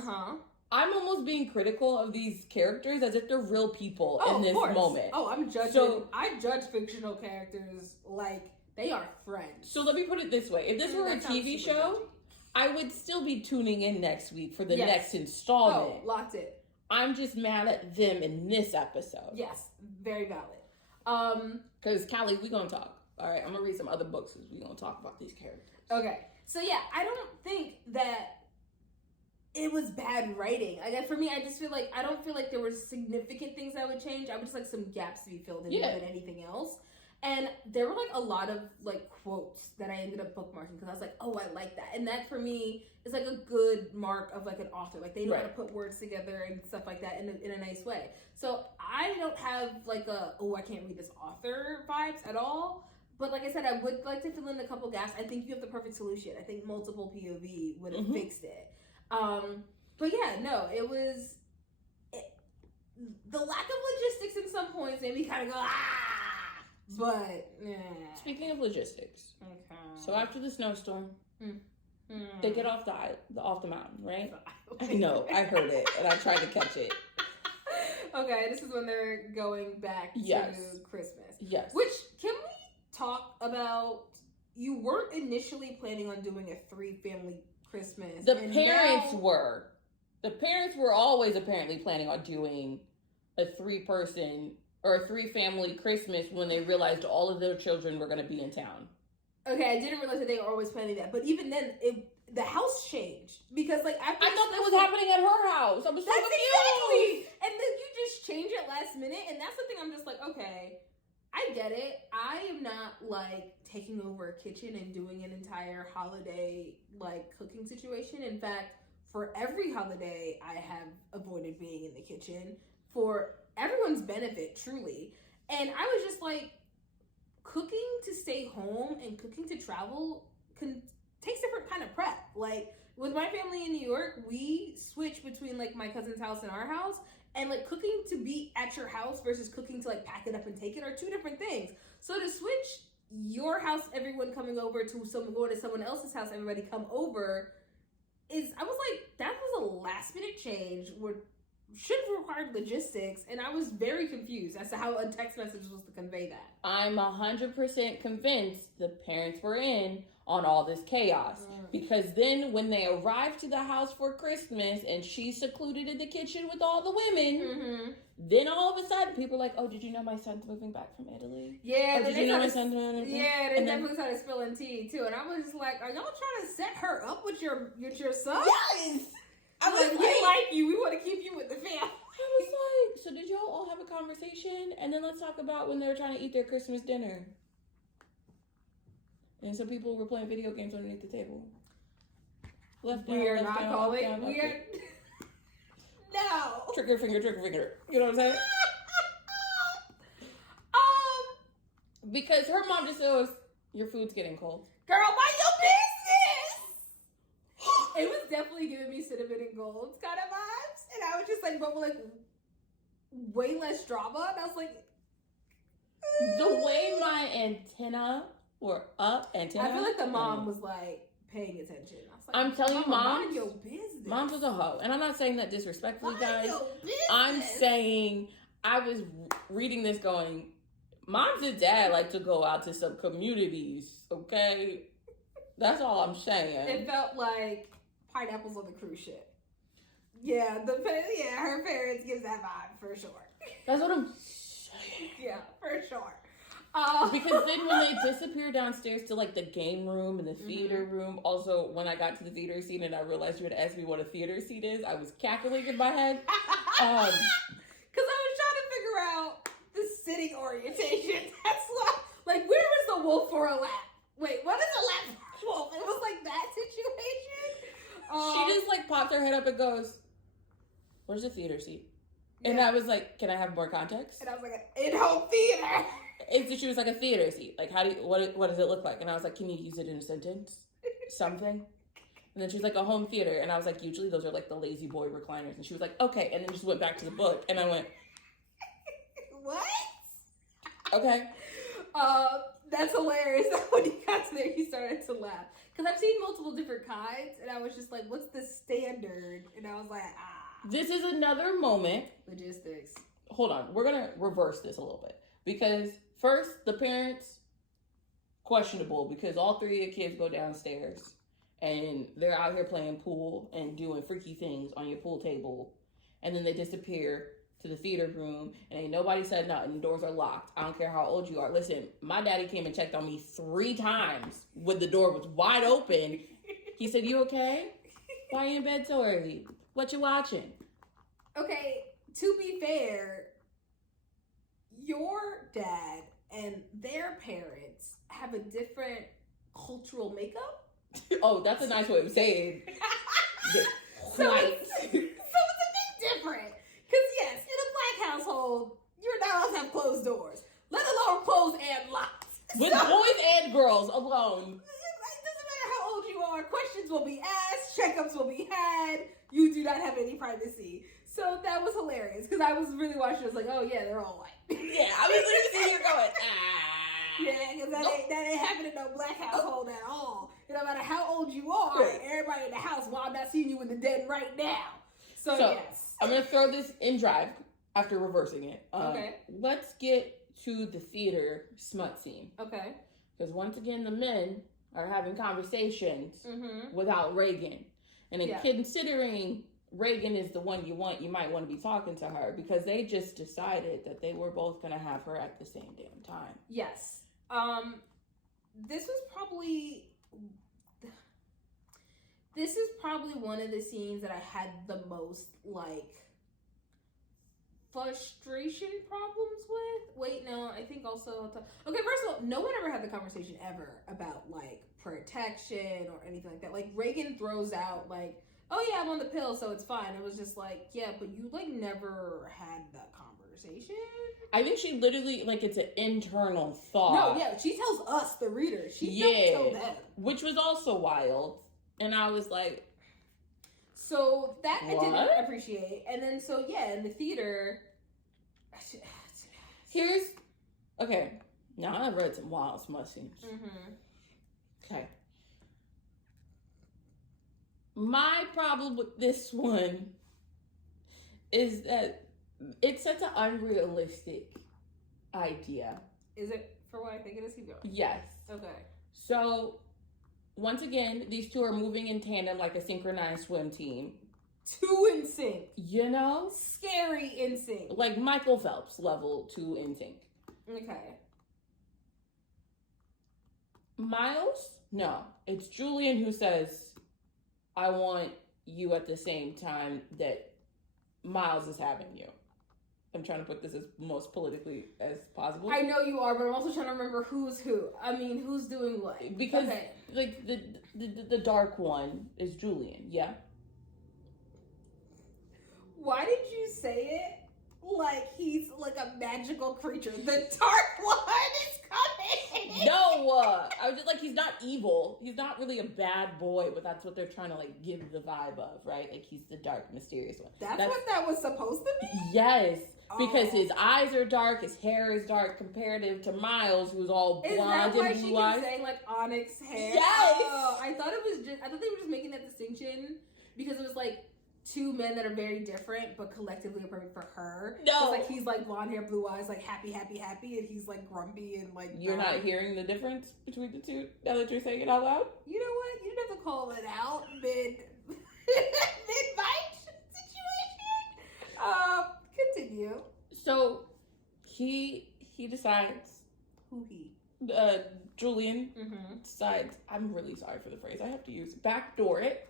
I'm almost being critical of these characters as if they're real people in this moment. Oh, I'm judging. So, I judge fictional characters like they are friends. So let me put it this way. If this were a TV show, I would still be tuning in next week for the next installment. Oh, locked it. I'm just mad at them in this episode. Yes, very valid. Because Callie, we're going to talk. All right, I'm going to read some other books because we're going to talk about these characters. Okay. So yeah, I don't think that it was bad writing. I guess for me, I just feel like I don't feel like there were significant things I would change. I would just like some gaps to be filled in more than anything else. And there were like a lot of like quotes that I ended up bookmarking because I was like, oh, I like that. And that for me is like a good mark of like an author. Like they know how to put words together and stuff like that in a nice way. So I don't have like I can't read this author vibes at all. But like I said, I would like to fill in a couple gaps. I think you have the perfect solution. I think multiple POV would have fixed it. But yeah, no, the lack of logistics in some points made me kind of go, but Speaking of logistics, so after the snowstorm, they get off the mountain, right? I know, I heard it, and I tried to catch it. Okay, this is when they're going back to Christmas. Yes. Which, can we talk about, you weren't initially planning on doing a 3-family Christmas. The parents were always apparently planning on doing a 3-person or a 3-family Christmas when they realized all of their children were going to be in town. Okay, I didn't realize that they were always planning that. But even then, the house changed. Because, like, after I thought that was happening at her house. I was so confused. Exactly. And then you just change it last minute. And that's the thing I'm just like, okay, I get it. I am not, like, taking over a kitchen and doing an entire holiday, like, cooking situation. In fact, for every holiday, I have avoided being in the kitchen for everyone's benefit, truly. And I was just like, cooking to stay home and cooking to travel takes different kind of prep. Like, with my family in New York, we switch between, like, my cousin's house and our house. And, like, cooking to be at your house versus cooking to, like, pack it up and take it are 2 different things. So to switch your house, everyone coming over, to someone going to someone else's house, everybody come over, I was like, that was a last minute change where should have required logistics, and I was very confused as to how a text message was to convey that. I'm 100% convinced the parents were in on all this chaos. Because then when they arrived to the house for Christmas and she's secluded in the kitchen with all the women, then all of a sudden people are like, oh, did you know my son's moving back from Italy? Yeah, did you know my son's moving back? Yeah, they definitely started spilling tea too. And I was just like, are y'all trying to set her up with your son? Yes! I was like, we like you. We want to keep you with the family. I was like, so did y'all all have a conversation? And then let's talk about when they were trying to eat their Christmas dinner. And some people were playing video games underneath the table. Left down, we are left not down, calling. left down, We are. No. Trigger finger. You know what I'm saying? Because her mom just goes, your food's getting cold. Girl, mind your business! It was definitely giving me cinnamon and golds kind of vibes. And I was just like, but like, way less drama. And I was like, the way my antenna were up, I feel like the mom was like paying attention. I was like, I'm telling you, mind your business. Mom's was a hoe. And I'm not saying that disrespectfully, Mind guys. your business. I'm saying I was reading this going, moms and dad like to go out to some communities, okay? That's all I'm saying. It felt like pineapples on the cruise ship. Yeah, her parents gives that vibe for sure. That's what I'm saying. Yeah, for sure. Because then when they disappear downstairs to like the game room and the theater room, also when I got to the theater scene and I realized you had asked me what a theater seat is, I was cackling in my head. Because I was trying to figure out the sitting orientation. That's why, like, where is the wolf for a lap? Wait, what is a lap for a wolf? It was like that situation. She just like popped her head up and goes, "Where's the theater seat?" Yeah. And I was like, "Can I have more context?" And I was like, in-home theater. And so she was like, "A theater seat. Like, what does it look like?" And I was like, "Can you use it in a sentence? Something?" And then she's like, "A home theater." And I was like, "Usually those are like the lazy boy recliners." And she was like, "Okay." And then just went back to the book. And I went, what? "Okay." That's hilarious. When you got to there, you started to laugh. Because I've seen multiple different kinds. And I was just like, what's the standard? And I was like, This is another moment. Logistics. Hold on. We're going to reverse this a little bit. Because first, the parents, questionable. Because all three of your kids go downstairs. And they're out here playing pool and doing freaky things on your pool table. And then they disappear to the theater room. And ain't nobody said nothing. The doors are locked. I don't care how old you are. Listen, my daddy came and checked on me 3 times when the door was wide open. He said, "You okay? Why are you in bed so early? What you watching?" Okay, to be fair, your dad and their parents have a different cultural makeup. Oh, that's a nice way of saying. So it's a bit different. Because yes, in a black household, you're not allowed to have closed doors, let alone closed and locked. With boys and girls alone. It doesn't matter how old you are. Questions will be asked. Checkups will be had. You do not have any privacy. So that was hilarious. Because I was really watching. I was like, oh yeah, they're all white. Yeah, I was literally sitting here going, Yeah, because that ain't happening in no black household at all. No matter how old you are, everybody in the house, well, I'm not seeing you in the den right now. So yes. I'm going to throw this in drive after reversing it. Okay. Let's get to the theater smut scene. Okay. Because once again, the men are having conversations without Reagan. And in considering Reagan is the one you want, you might want to be talking to her because they just decided that they were both going to have her at the same damn time. Yes. This is probably one of the scenes that I had the most, like, frustration problems with. Wait, no, I think also... Okay, first of all, no one ever had the conversation ever about, like, protection or anything like that. Like, Reagan throws out, like, oh, yeah, I'm on the pill, so it's fine. It was just like, yeah, but you, like, never had that conversation. I think she literally, like, it's an internal thought. No, yeah, she tells us, the reader. She don't tell them. Which was also wild. And I was like... So that what? I didn't appreciate. And then, so, yeah, in the theater... Here's... Okay. Now, I've read some wild smut scenes. Okay. My problem with this one is that it's such an unrealistic idea. Is it for what I think it is? Keep going. Yes. Okay. So, once again, these two are moving in tandem like a synchronized swim team. 2 in sync. You know? Scary in sync. Like Michael Phelps level 2 in sync. Okay. Miles? No. It's Julian who says, I want you at the same time that Miles is having you. I'm trying to put this as most politically as possible. I know you are, but I'm also trying to remember who's who. I mean, who's doing what? Because like the dark one is Julian, yeah? Why did you say it like he's like a magical creature. The dark one is coming. No, I was just like, he's not evil. He's not really a bad boy, but that's what they're trying to like give the vibe of, right? Like he's the dark, mysterious one. That's what that was supposed to be? Yes. Because his eyes are dark, his hair is dark, comparative to Miles, who's all blonde and blue eyes. Is that why she keeps saying like onyx hair? Yes. Oh, I thought they were just making that distinction because it was like two men that are very different, but collectively are perfect for her. No, like he's like blonde hair, blue eyes, like happy, and he's like grumpy and like. You're not hearing the difference between the two now that you're saying it out loud. You know what? You didn't have to call it out mid bite situation. Continue. So he decides. Who he? Julian decides. I'm really sorry for the phrase I have to use. Backdoor it.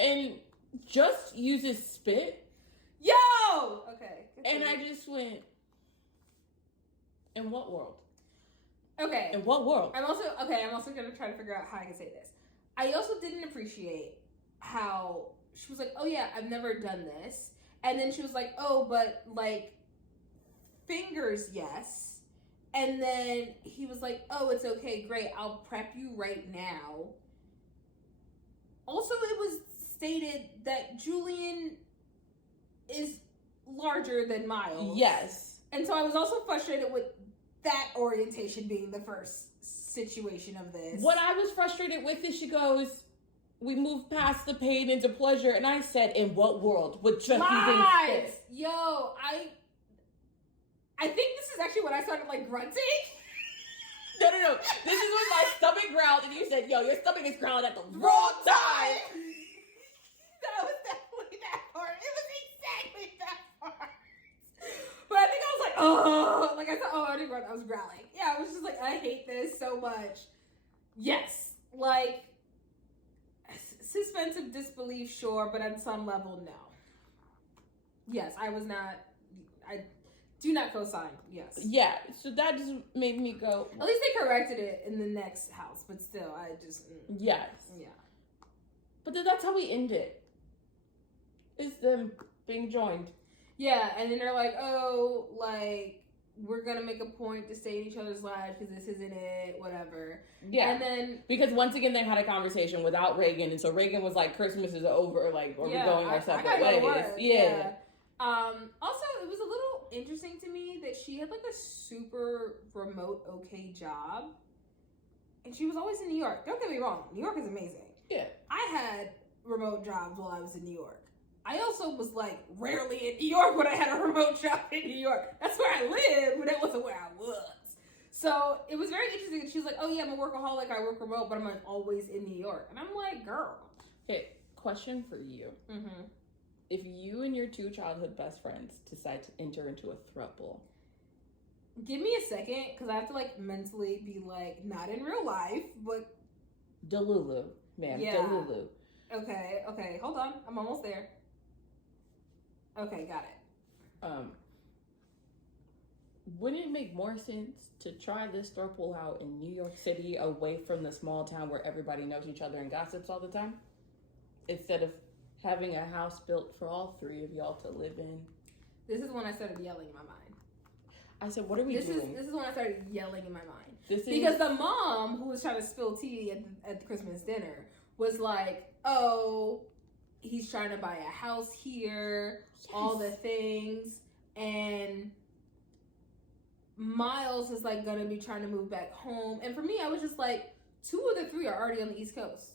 And just uses spit. Yo! Okay. And I just went, in what world? Okay. In what world? I'm also going to try to figure out how I can say this. I also didn't appreciate how she was like, oh yeah, I've never done this. And then she was like, oh, but like, fingers, yes. And then he was like, oh, it's okay, great, I'll prep you right now. Also, it was stated that Julian is larger than Miles. Yes. And so I was also frustrated with that orientation being the first situation of this. What I was frustrated with is she goes, we moved past the pain into pleasure. And I said, in what world would just even fit? Yo, I think this is actually when I started like grunting. No. This is when my stomach growled and you said, yo, your stomach is growling at the wrong time. That was definitely that part. It was exactly that part. But I think I was like, oh, like I thought, oh, I didn't grunt, I was growling. Yeah, I was just like, I hate this so much. Yes, like, suspensive disbelief, sure, but on some level, no. Yes, I do not co-sign, yes. Yeah, so that just made me go. At least they corrected it in the next house, but still, I just. Yes. Yeah. But then that's how we end it. Is them being joined. Yeah, and then they're like, oh, like, we're gonna make a point to stay in each other's lives because this isn't it, whatever. Yeah. And then. Because once again, they had a conversation without Reagan, and so Reagan was like, Christmas is over, like, are we going our separate ways? Yeah. Also, it was a little interesting to me that she had like a super remote okay job, and she was always in New York. Don't get me wrong, New York is amazing. Yeah. I had remote jobs while I was in New York. I also was like rarely in New York when I had a remote job in New York. That's where I lived, but that wasn't where I was. So it was very interesting that she was like, oh yeah, I'm a workaholic, I work remote, but I'm like always in New York. And I'm like, girl. Okay, question for you. Mm-hmm. If you and your two childhood best friends decide to enter into a throuple. Give me a second, because I have to like mentally be like, not in real life, but. Delulu, ma'am. Yeah. Delulu. Okay, hold on. I'm almost there. Okay, got it. Wouldn't it make more sense to try this throuple out in New York City, away from the small town where everybody knows each other and gossips all the time? Instead of having a house built for all three of y'all to live in. This is when I started yelling in my mind. I said, what are we doing? This is when I started yelling in my mind. Because the mom who was trying to spill tea at the Christmas dinner was like, oh, he's trying to buy a house here, yes. All the things. And Miles is like going to be trying to move back home. And for me, I was just like, 2 of the 3 are already on the East Coast.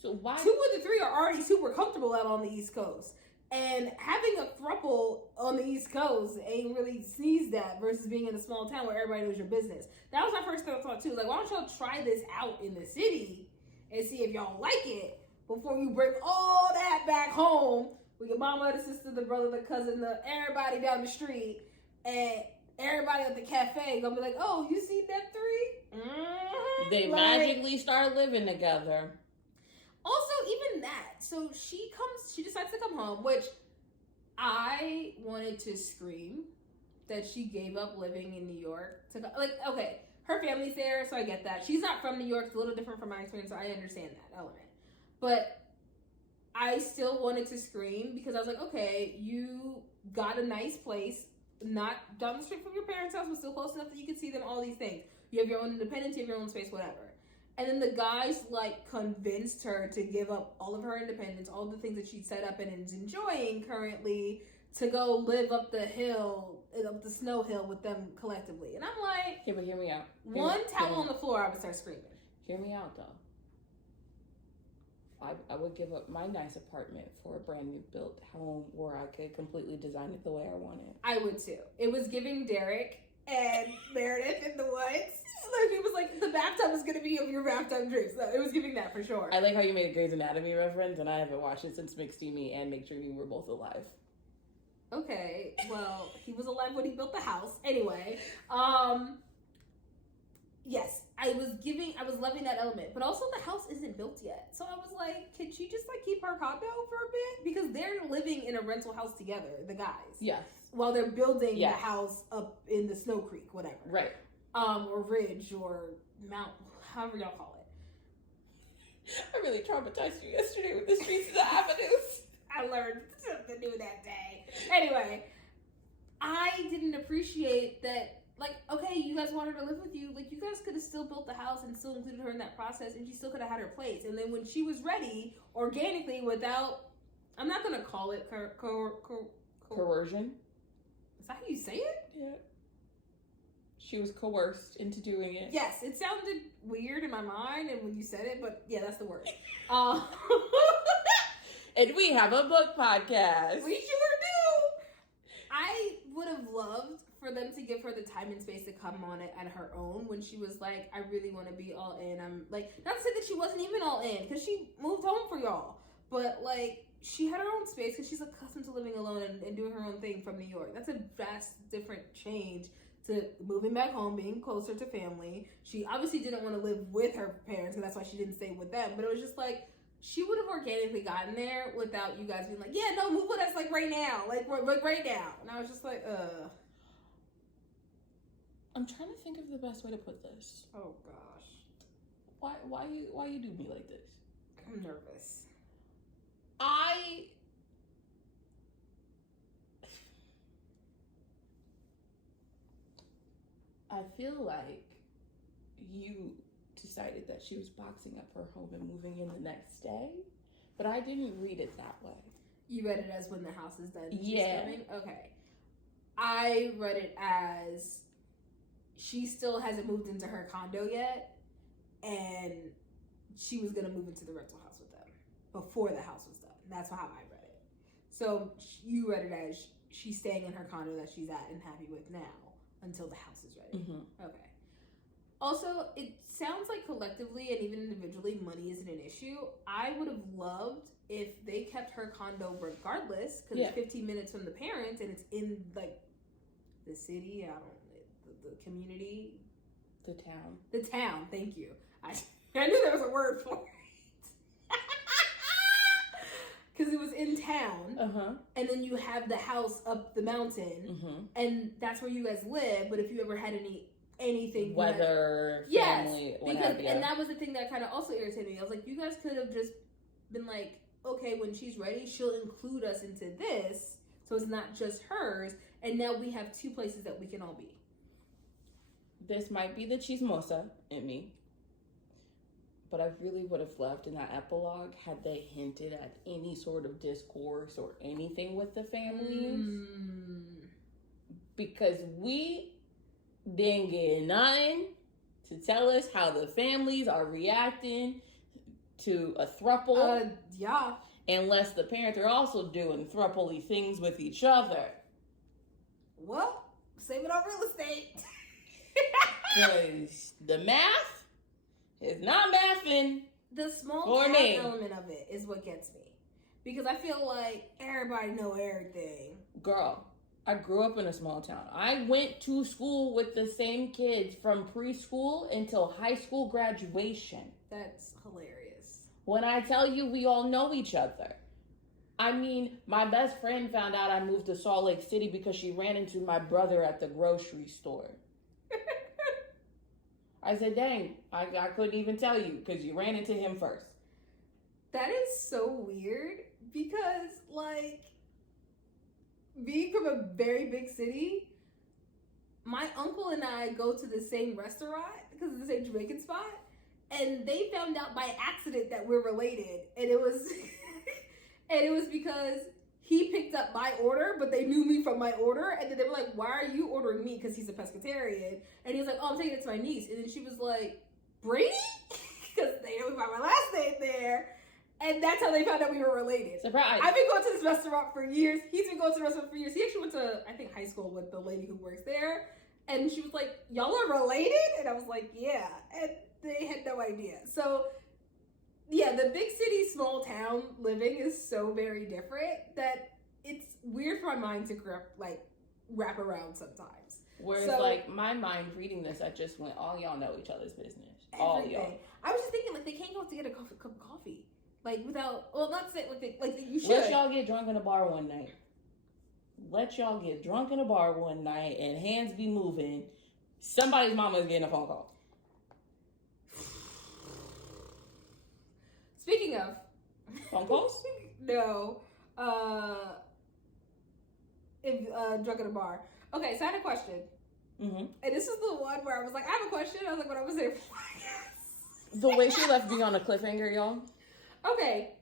So why? 2 of the 3 are already super comfortable out on the East Coast. And having a throuple on the East Coast ain't really sneeze that versus being in a small town where everybody knows your business. That was my first thought too. Like, why don't y'all try this out in the city and see if y'all like it before you bring all that back home with your mama, the sister, the brother, the cousin, everybody down the street, and everybody at the cafe gonna be like, oh, you see that 3? Mm-hmm. They magically start living together. Also, even that. So she decides to come home, which I wanted to scream that she gave up living in New York. Okay, her family's there, so I get that. She's not from New York. It's a little different from my experience, so I understand that element. But I still wanted to scream because I was like, okay, you got a nice place, not down the street from your parents' house, but still close enough that you can see them, all these things. You have your own independence, you have your own space, whatever. And then the guys, like, convinced her to give up all of her independence, all the things that she'd set up and is enjoying currently, to go live up the hill, up the snow hill with them collectively. And I'm like... Yeah, but hear me out. One towel on the floor, I would start screaming. Hear me out, though. I would give up my nice apartment for a brand new built home where I could completely design it the way I wanted. I would too. It was giving Derek and Meredith in the woods. Like, it was like, the bathtub is going to be of your bathtub dreams. So it was giving that for sure. I like how you made a Grey's Anatomy reference, and I haven't watched it since McSteamy and McDreamy were both alive. Okay, well, he was alive when he built the house. Anyway, yes, I was loving that element, but also the house isn't built yet. So I was like, can she just like keep her condo for a bit? Because they're living in a rental house together, the guys. Yes. While they're building the house up in the Snow Creek, whatever. Right. Or ridge or mount, however y'all call it. I really traumatized you yesterday with the streets of the avenues. I learned something new that day. Anyway, I didn't appreciate that. Like, okay, you guys want her to live with you. Like, you guys could have still built the house and still included her in that process, and she still could have had her place. And then when she was ready, organically, without, I'm not going to call it coercion. Is that how you say it? Yeah. She was coerced into doing it. Yes, it sounded weird in my mind, and when you said it, but yeah, that's the word. And we have a book podcast. We sure do. I would have loved for them to give her the time and space to come on it at her own when she was like, I really want to be all in. I'm like, not to say that she wasn't even all in, because she moved home for y'all. But like, she had her own space because she's accustomed to living alone and doing her own thing from New York. That's a vast different change to moving back home, being closer to family. She obviously didn't want to live with her parents, and that's why she didn't stay with them. But it was just like, she would have organically gotten there without you guys being like, yeah, no, move with us like right now. Like right now. And I was just like, I'm trying to think of the best way to put this. Oh gosh. Why you do me like this? I'm nervous. I feel like you decided that she was boxing up her home and moving in the next day, but I didn't read it that way. You read it as when the house is done? Yeah. Okay. I read it as she still hasn't moved into her condo yet, and she was going to move into the rental house with them before the house was done. That's how I read it. So you read it as she's staying in her condo that she's at and happy with now until the house is ready. Mm-hmm. Okay. Also, it sounds like collectively and even individually, money isn't an issue. I would have loved if they kept her condo regardless, because it's 15 minutes from the parents and it's in like the city, the community. The town, thank you. I knew there was a word for it. Because it was in town. Uh-huh. And then you have the house up the mountain. And that's where you guys live. But if you ever had anything, weather, family, what have you. And that was the thing that kind of also irritated me. I was like, you guys could have just been like, okay, when she's ready, she'll include us into this, so it's not just hers, and now we have two places that we can all be. This might be the chismosa in me, but I really would have left in that epilogue had they hinted at any sort of discourse or anything with the families. Because we didn't get nothing to tell us how the families are reacting to a throuple. Yeah. Unless the parents are also doing throuple-y things with each other. Well, save it on real estate. Because the math is not mathing. The small town element of it is what gets me. Because I feel like everybody know everything. Girl, I grew up in a small town. I went to school with the same kids from preschool until high school graduation. That's hilarious. When I tell you we all know each other. I mean, my best friend found out I moved to Salt Lake City because she ran into my brother at the grocery store. I said, dang, I couldn't even tell you because you ran into him first. That is so weird because, like, being from a very big city, my uncle and I go to the same restaurant because of the same Jamaican spot, and they found out by accident that we're related, and it was, and it was because he picked up my order, but they knew me from my order, and then they were like, "Why are you ordering me?" Because he's a pescatarian, and he was like, "Oh, I'm taking it to my niece," and then she was like, "Brady," because they knew my last name there. And that's how they found out we were related. Surprise. I've been going to this restaurant for years. He's been going to the restaurant for years. He actually went to, I think, high school with the lady who works there. And she was like, "Y'all are related?" And I was like, "Yeah." And they had no idea. So, yeah, the big city, small town living is so very different that it's weird for my mind to wrap around sometimes. Whereas, like, my mind reading this, I just went, all y'all know each other's business. All y'all. I was just thinking, like, they can't go out to get a cup of coffee. Like, without, well, not saying, like you should. Let y'all get drunk in a bar one night. Let y'all get drunk in a bar one night and hands be moving. Somebody's mama is getting a phone call. Speaking of phone calls, no, drunk in a bar. Okay, so I had a question, and this is the one where I was like, I have a question. I was like, what I was there for. The way she left me on a cliffhanger, y'all. Okay,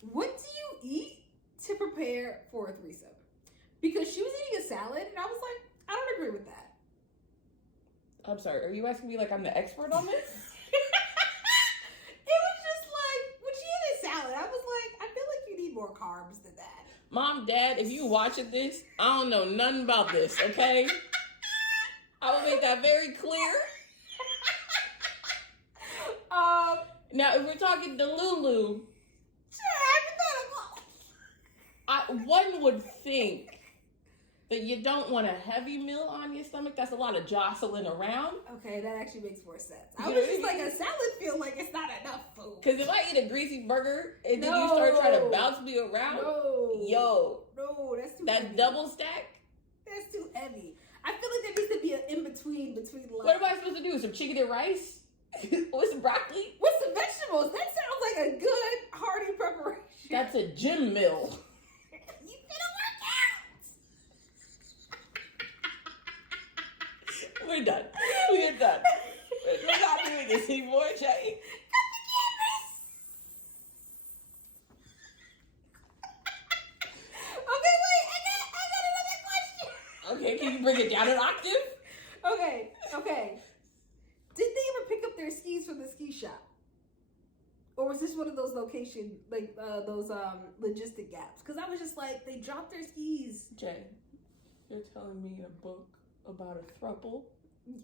what do you eat to prepare for a threesome? Because she was eating a salad, and I was like, I don't agree with that. I'm sorry, are you asking me like I'm the expert on this? It was just like, when she ate a salad, I was like, I feel like you need more carbs than that. Mom, Dad, if you watching this, I don't know nothing about this, okay? I will make that very clear. Now, if we're talking Delulu, one would think that you don't want a heavy meal on your stomach. That's a lot of jostling around. Okay, that actually makes more sense. I was just like, a salad feel like it's not enough food. Because if I eat a greasy burger and then you start trying to bounce me around, no, that's too heavy. That double stack? That's too heavy. I feel like there needs to be an in-between between like... What am I supposed to do? Some chicken and rice? With some broccoli? With some vegetables. That sounds like a good, hearty preparation. That's a gym meal. You finna work out. We're done. We're done. We're not doing this anymore, Jay. Okay, wait. I got another question. Okay, can you bring it down an octave? Okay. Did they ever pick up their skis from the ski shop? Or was this one of those location, like those logistic gaps? Because I was just like, they dropped their skis. Jay, you're telling me a book about a throuple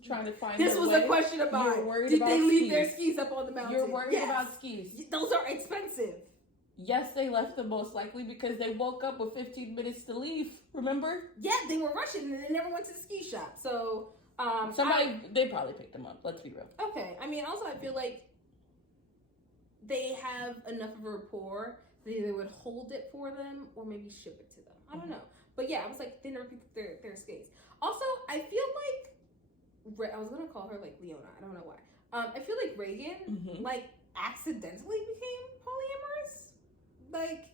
trying to find this was way. a question about, did about they leave skis. their skis up on the mountain? You're worried about skis. Those are expensive. Yes, they left them most likely because they woke up with 15 minutes to leave. Remember? Yeah, they were rushing and they never went to the ski shop. So, they probably picked them up. Let's be real. Okay. I mean, also, I feel like they have enough of a rapport that they would hold it for them or maybe ship it to them. I don't know. But yeah, I was like, they never picked up their skates. Also, I feel like, I was going to call her like Leona. I don't know why. I feel like Reagan, like, accidentally became polyamorous. Like,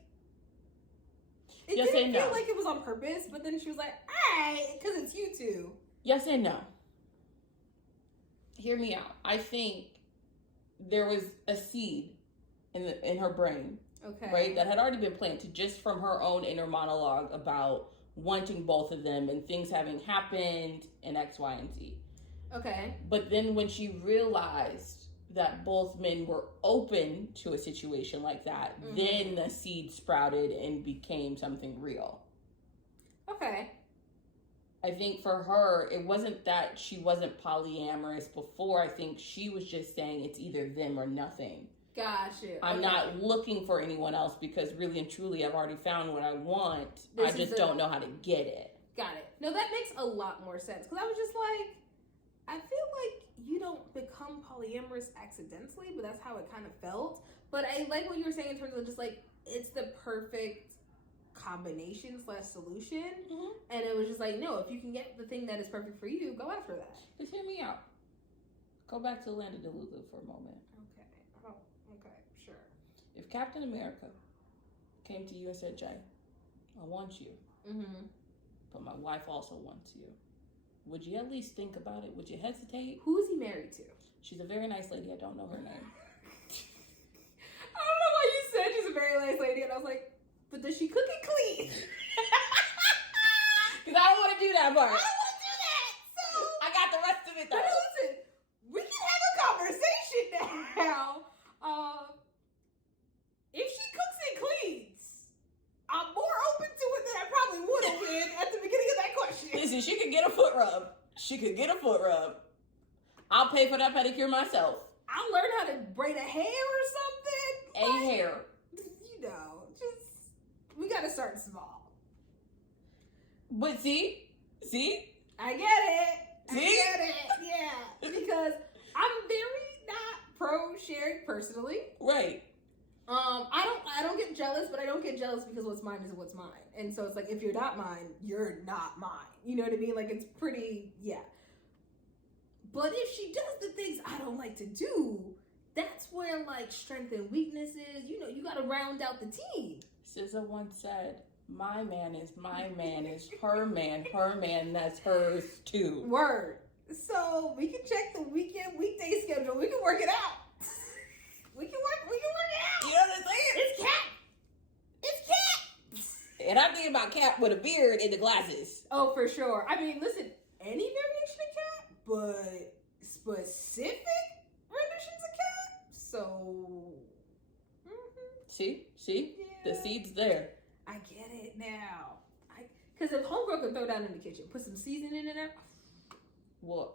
it didn't feel like it was on purpose, but then she was like, alright, because it's you two. Yes and no. Hear me out. I think there was a seed in her brain, right, that had already been planted just from her own inner monologue about wanting both of them and things having happened and X, Y, and Z. Okay. But then when she realized that both men were open to a situation like that, then the seed sprouted and became something real. Okay. I think for her, it wasn't that she wasn't polyamorous before. I think she was just saying it's either them or nothing. Gotcha. I'm not looking for anyone else because really and truly I've already found what I want. I just don't know how to get it. Got it. No, that makes a lot more sense. Because I was just like, I feel like you don't become polyamorous accidentally, but that's how it kind of felt. But I like what you were saying in terms of just like, it's the perfect combination / solution. And it was just like, no, if you can get the thing that is perfect for you, go after that. Just hear me out. Go back to the land of Delulu for a moment. Okay. Oh, okay, sure. If Captain America came to you and said, Jay, I want you, but my wife also wants you, would you at least think about it? Would you hesitate? Who is he married to? She's a very nice lady. I don't know her name. I don't know why you said she's a very nice lady, and I was like, but does she cook and clean? Because I don't want to do that part. I don't want to do that. So I got the rest of it though. but listen, we can have a conversation now. If she cooks and cleans, I'm more open to it than I probably would have been at the beginning of that question. Listen, she could get a foot rub. She could get a foot rub. I'll pay for that pedicure myself. I'll learn how to braid a hair or something. A hair. You know, just we gotta start small. But see? I get it. See? I get it. Yeah, because I'm very not pro sharing personally. Right. I don't get jealous, but I don't get jealous because what's mine is what's mine. And so it's like, if you're not mine, you're not mine. You know what I mean? Like, it's pretty, yeah. But if she does the things I don't like to do, that's where, like, strength and weakness is. You know, you got to round out the team. SZA once said, my man is her man, that's hers too. Word. So we can check the weekday schedule. We can work it out. We can work it out. You know what I'm saying? It's Cat. And I'm thinking about Cap with a beard and the glasses. Oh, for sure. I mean, listen, any variation of Cat, but specific renditions of Cat. So, See? Yeah. The seed's there. I get it now. Because if homegirl could throw down in the kitchen, put some seasoning in there. Well,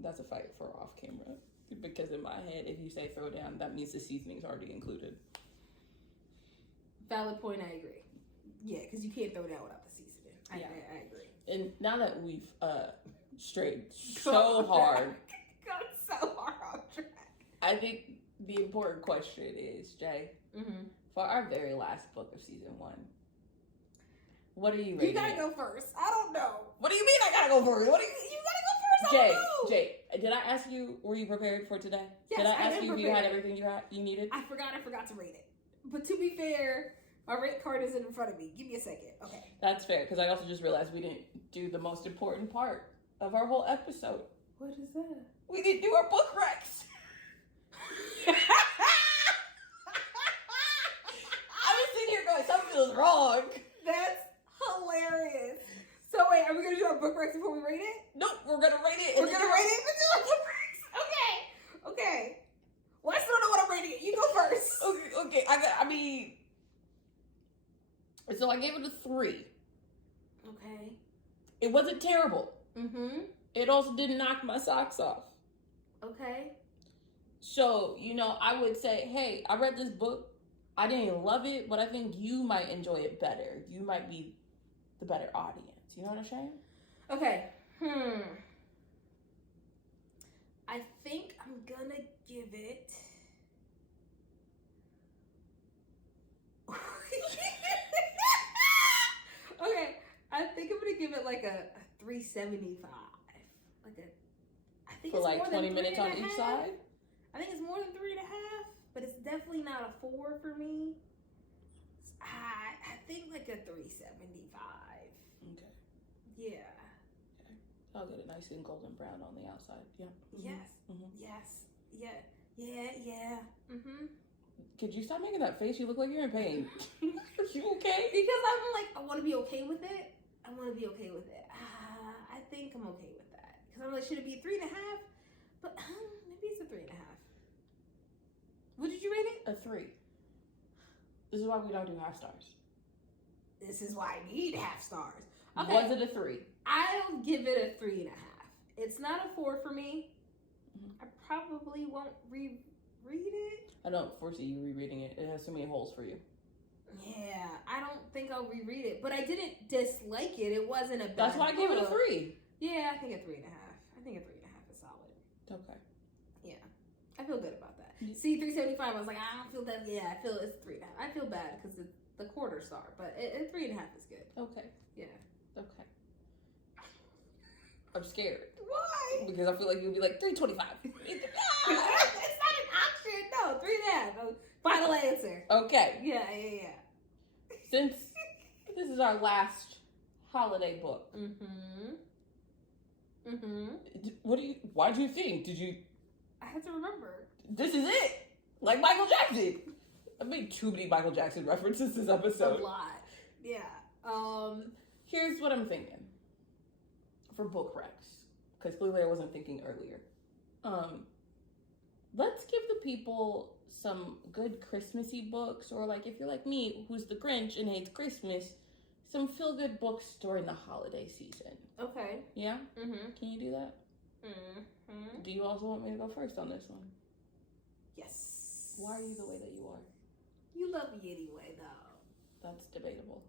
that's a fight for off camera. Because in my head, if you say throw down, that means the seasoning's already included. Valid point, I agree. Yeah, because you can't throw down without the seasoning. I agree. And now that we've strayed so hard. Got so hard off track. I think the important question is, Jay, for our very last book of season 1, what are you rating? You gotta go first. I don't know. What do you mean I gotta go first? You gotta go first. I don't know. Jay, did I ask you, were you prepared for today? Yes, did I ask am you if you had everything you needed? I forgot to rate it. But to be fair, my rate card isn't in front of me. Give me a second. Okay. That's fair, because I also just realized we didn't do the most important part of our whole episode. What is that? We didn't do our book recs. I was sitting here going, something feels wrong. That's hilarious. So wait, are we gonna do our book recs before we rate it? Nope, we're gonna rate it. We're gonna rate it and do our book recs. Okay. Well, I still don't know what I'm rating it. You go first. Okay. So I gave it a 3. Okay. It wasn't terrible. It also didn't knock my socks off. Okay. So, I would say, hey, I read this book. I didn't love it, but I think you might enjoy it better. You might be the better audience. You know what I'm saying? Okay. I think I'm gonna give it. Okay, I think I'm gonna give it like a 375. I think for it's like more 20 than minutes on each side? I think it's more than 3.5, but it's definitely not a 4 for me. I think like a 375. Okay. Yeah. Okay. I'll get it nice and golden brown on the outside. Yeah. Yes. Yes. Yeah. Could you stop making that face? You look like you're in pain. You okay? Because I'm like, I want to be okay with it. I think I'm okay with that. Because I'm like, should it be 3.5? But maybe it's a 3.5. What did you rate it? A 3. This is why we don't do half stars. This is why I need half stars. Okay. Was it a 3? I'll give it a 3.5. It's not a 4 for me. I probably won't reread it. I don't foresee you rereading it. It has too many holes for you. Yeah, I don't think I'll reread it. But I didn't dislike it. It wasn't a bad That's why I gave it a 3. Yeah, I think a 3.5. I think a 3.5 is solid. Okay. Yeah, I feel good about that. See, 375. I was like, I don't feel that. Yeah, I feel it's 3.5. I feel bad because it's the quarter star, but 3.5 is good. Okay. Yeah. Okay. I'm scared. Why? Because I feel like you'll be like 325. It's not an option. No, 3.5. Okay. Yeah. Since this is our last holiday book. Why do you think? I had to remember. This is it. Like Michael Jackson. I made too many Michael Jackson references this episode. A lot. Yeah. Here's what I'm thinking. For book recs. Because clearly I wasn't thinking earlier. Let's give the people some good Christmassy books, or like if you're like me, who's the Grinch and hates Christmas, some feel-good books during the holiday season. Okay. Yeah? Can you do that? Do you also want me to go first on this one? Yes. Why are you the way that you are? You love me anyway, though. That's debatable.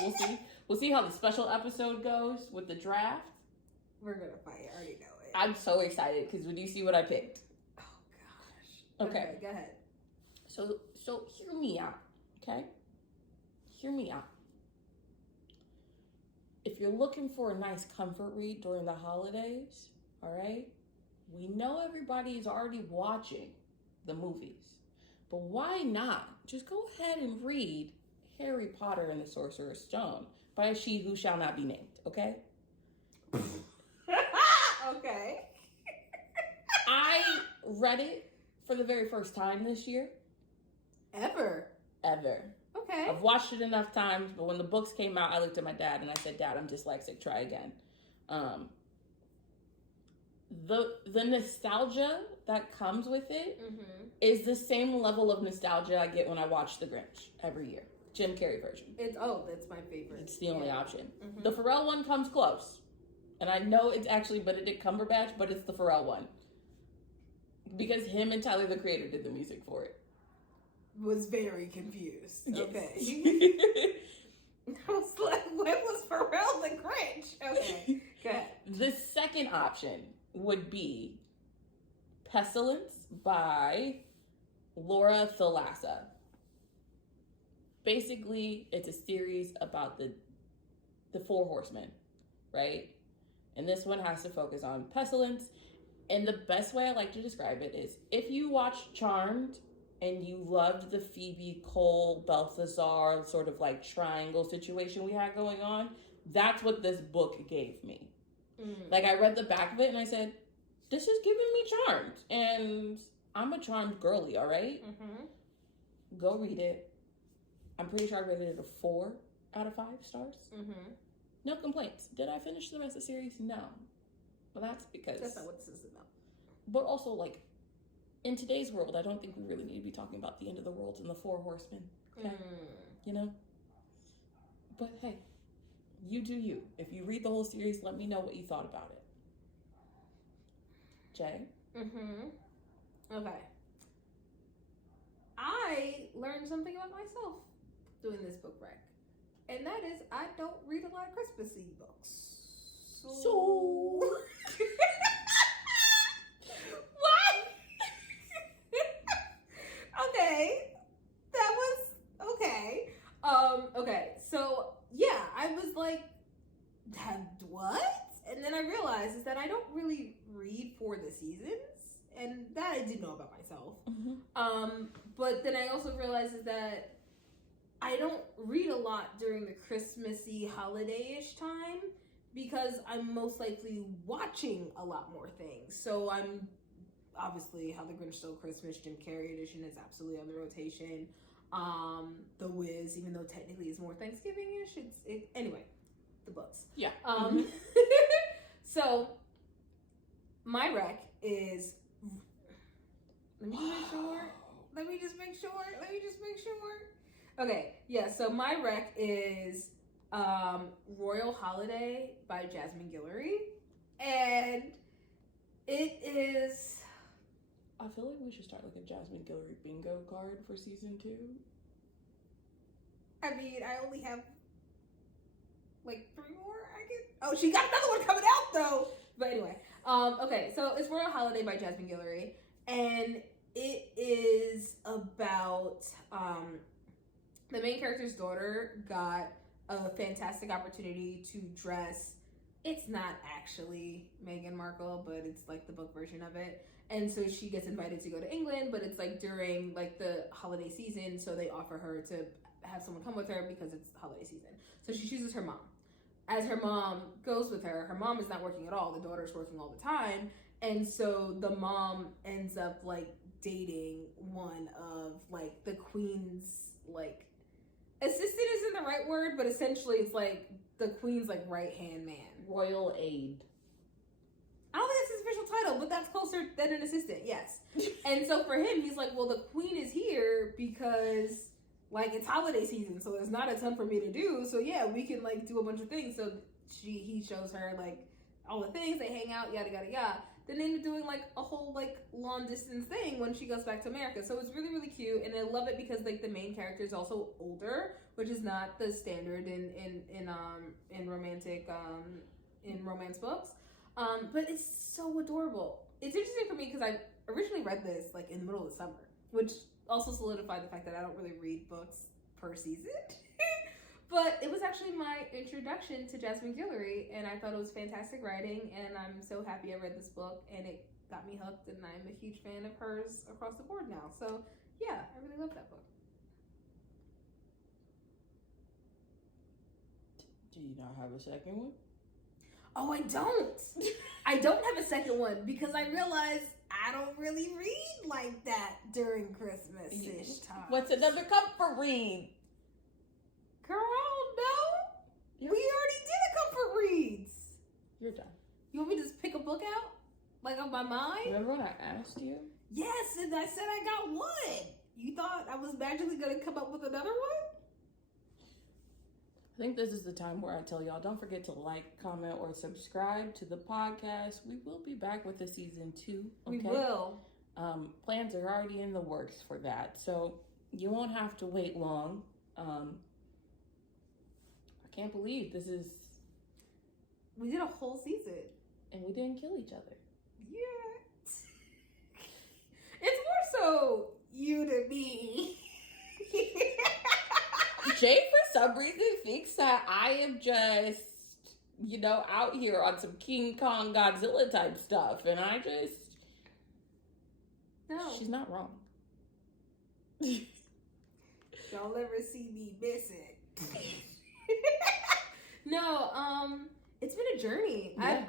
We'll see. We'll see how the special episode goes with the draft. We're gonna fight. I already know it. I'm so excited because when you see what I picked. Oh gosh. Okay, go ahead. So hear me out, okay? Hear me out. If you're looking for a nice comfort read during the holidays, all right? We know everybody is already watching the movies, but why not just go ahead and read Harry Potter and the Sorcerer's Stone by a she who shall not be named, okay? Okay. I read it for the very first time this year. Ever. Okay. I've watched it enough times, but when the books came out, I looked at my dad and I said, Dad, I'm dyslexic, try again. The nostalgia that comes with it is the same level of nostalgia I get when I watch The Grinch every year. Jim Carrey version. That's my favorite. It's the only option. The Pharrell one comes close. And I know it's actually Benedict Cumberbatch, but it's the Pharrell one. Because him and Tyler, the Creator, did the music for it. Was very confused. Yes. Okay. I was like, when was Pharrell the Grinch? Okay. Go ahead. The second option would be Pestilence by Laura Thalassa. Basically, it's a series about the Four Horsemen, right? And this one has to focus on Pestilence. And the best way I like to describe it is if you watched Charmed and you loved the Phoebe, Cole, Balthazar sort of like triangle situation we had going on, that's what this book gave me. Like I read the back of it and I said, this is giving me Charmed. And I'm a Charmed girly, all right? Go read it. I'm pretty sure I rated it a 4 out of 5 stars. No complaints. Did I finish the rest of the series? No. Well, that's because... That's not what this is about. But also, like, in today's world, I don't think we really need to be talking about the end of the world and the Four Horsemen. Okay? You know? But hey, you do you. If you read the whole series, let me know what you thought about it. Jay? Okay. I learned something about myself doing this book rec. And that is, I don't read a lot of Christmassy books. So... What? Okay. That was okay. Okay. So yeah, I was like, what? And then I realized is that I don't really read for the seasons, and that I did know about myself. But then I also realized is that I don't read a lot during the Christmassy holiday-ish time because I'm most likely watching a lot more things. So I'm obviously How the Grinch Stole Christmas, Jim Carrey edition is absolutely on the rotation. The Wiz, even though technically it's more Thanksgiving-ish, anyway, the books. Yeah. So my rec is. Let me just make sure. Okay, yeah, so my rec is Royal Holiday by Jasmine Guillory. And it is... I feel like we should start like a Jasmine Guillory bingo card for season 2. I mean, I only have like 3 more I can... Oh, she got another one coming out though! But anyway, okay, so it's Royal Holiday by Jasmine Guillory. And it is about... the main character's daughter got a fantastic opportunity to dress. It's not actually Meghan Markle, but it's like the book version of it. And so she gets invited to go to England, but it's like during like the holiday season, so they offer her to have someone come with her because it's holiday season. So she chooses her mom. As her mom goes with her, her mom is not working at all. The daughter's working all the time. And so the mom ends up like dating one of like the queen's like assistant isn't the right word, but essentially it's like the queen's like right hand man. Royal aide. I don't think that's his official title, but that's closer than an assistant, yes. And so for him, he's like, well, the queen is here because like it's holiday season, so there's not a ton for me to do. So yeah, we can like do a bunch of things. So he shows her like all the things, they hang out, yada yada yada. Then they end up doing like a whole like long distance thing when she goes back to America. So it's really, really cute, and I love it because like the main character is also older, which is not the standard in romantic in romance books. But it's so adorable. It's interesting for me because I originally read this like in the middle of the summer, which also solidified the fact that I don't really read books per season. But it was actually my introduction to Jasmine Guillory, and I thought it was fantastic writing, and I'm so happy I read this book, and it got me hooked, and I'm a huge fan of hers across the board now. So yeah, I really love that book. Do you not have a second one? Oh, I don't. I don't have a second one because I realized I don't really read like that during Christmas-ish time. What's another comfort read? Girl, no. We already did a comfort reads. You're done. You want me to just pick a book out? Like on my mind? Remember when I asked you? Yes, and I said I got one. You thought I was magically going to come up with another one? I think this is the time where I tell y'all, don't forget to like, comment, or subscribe to the podcast. We will be back with a season 2. Okay? We will. Plans are already in the works for that, so you won't have to wait long. I can't believe this is... We did a whole season. And we didn't kill each other. Yeah. It's more so you to me. Jay, for some reason, thinks that I am just, out here on some King Kong Godzilla type stuff. And I just... No. She's not wrong. Y'all ever see me miss it? No, it's been a journey. Yeah.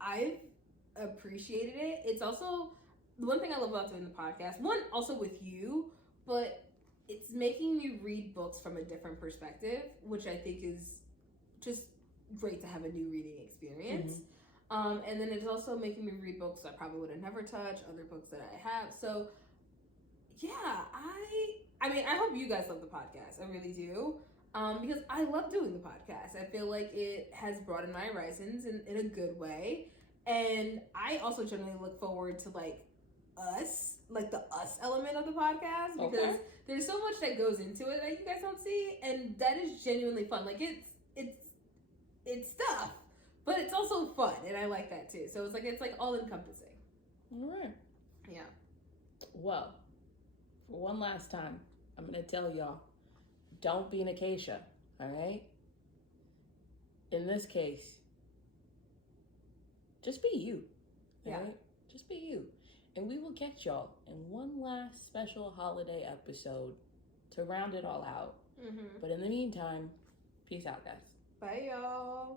I've appreciated it. It's also the one thing I love about doing the podcast. One, also with you, but it's making me read books from a different perspective, which I think is just great to have a new reading experience. Mm-hmm. And then it's also making me read books I probably would have never touched, other books that I have. So yeah, I mean, I hope you guys love the podcast. I really do. Because I love doing the podcast. I feel like it has broadened my horizons in a good way. And I also generally look forward to like the us element of the podcast, because there's so much that goes into it that you guys don't see, and that is genuinely fun. Like it's stuff, but it's also fun, and I like that too. So it's like all encompassing. All right. Yeah. Well, for one last time, I'm gonna tell y'all, don't be an acacia. All right. In this case, just be you. Yeah. Right? Just be you. And we will catch y'all in one last special holiday episode to round it all out. Mm-hmm. But in the meantime, peace out, guys. Bye, y'all.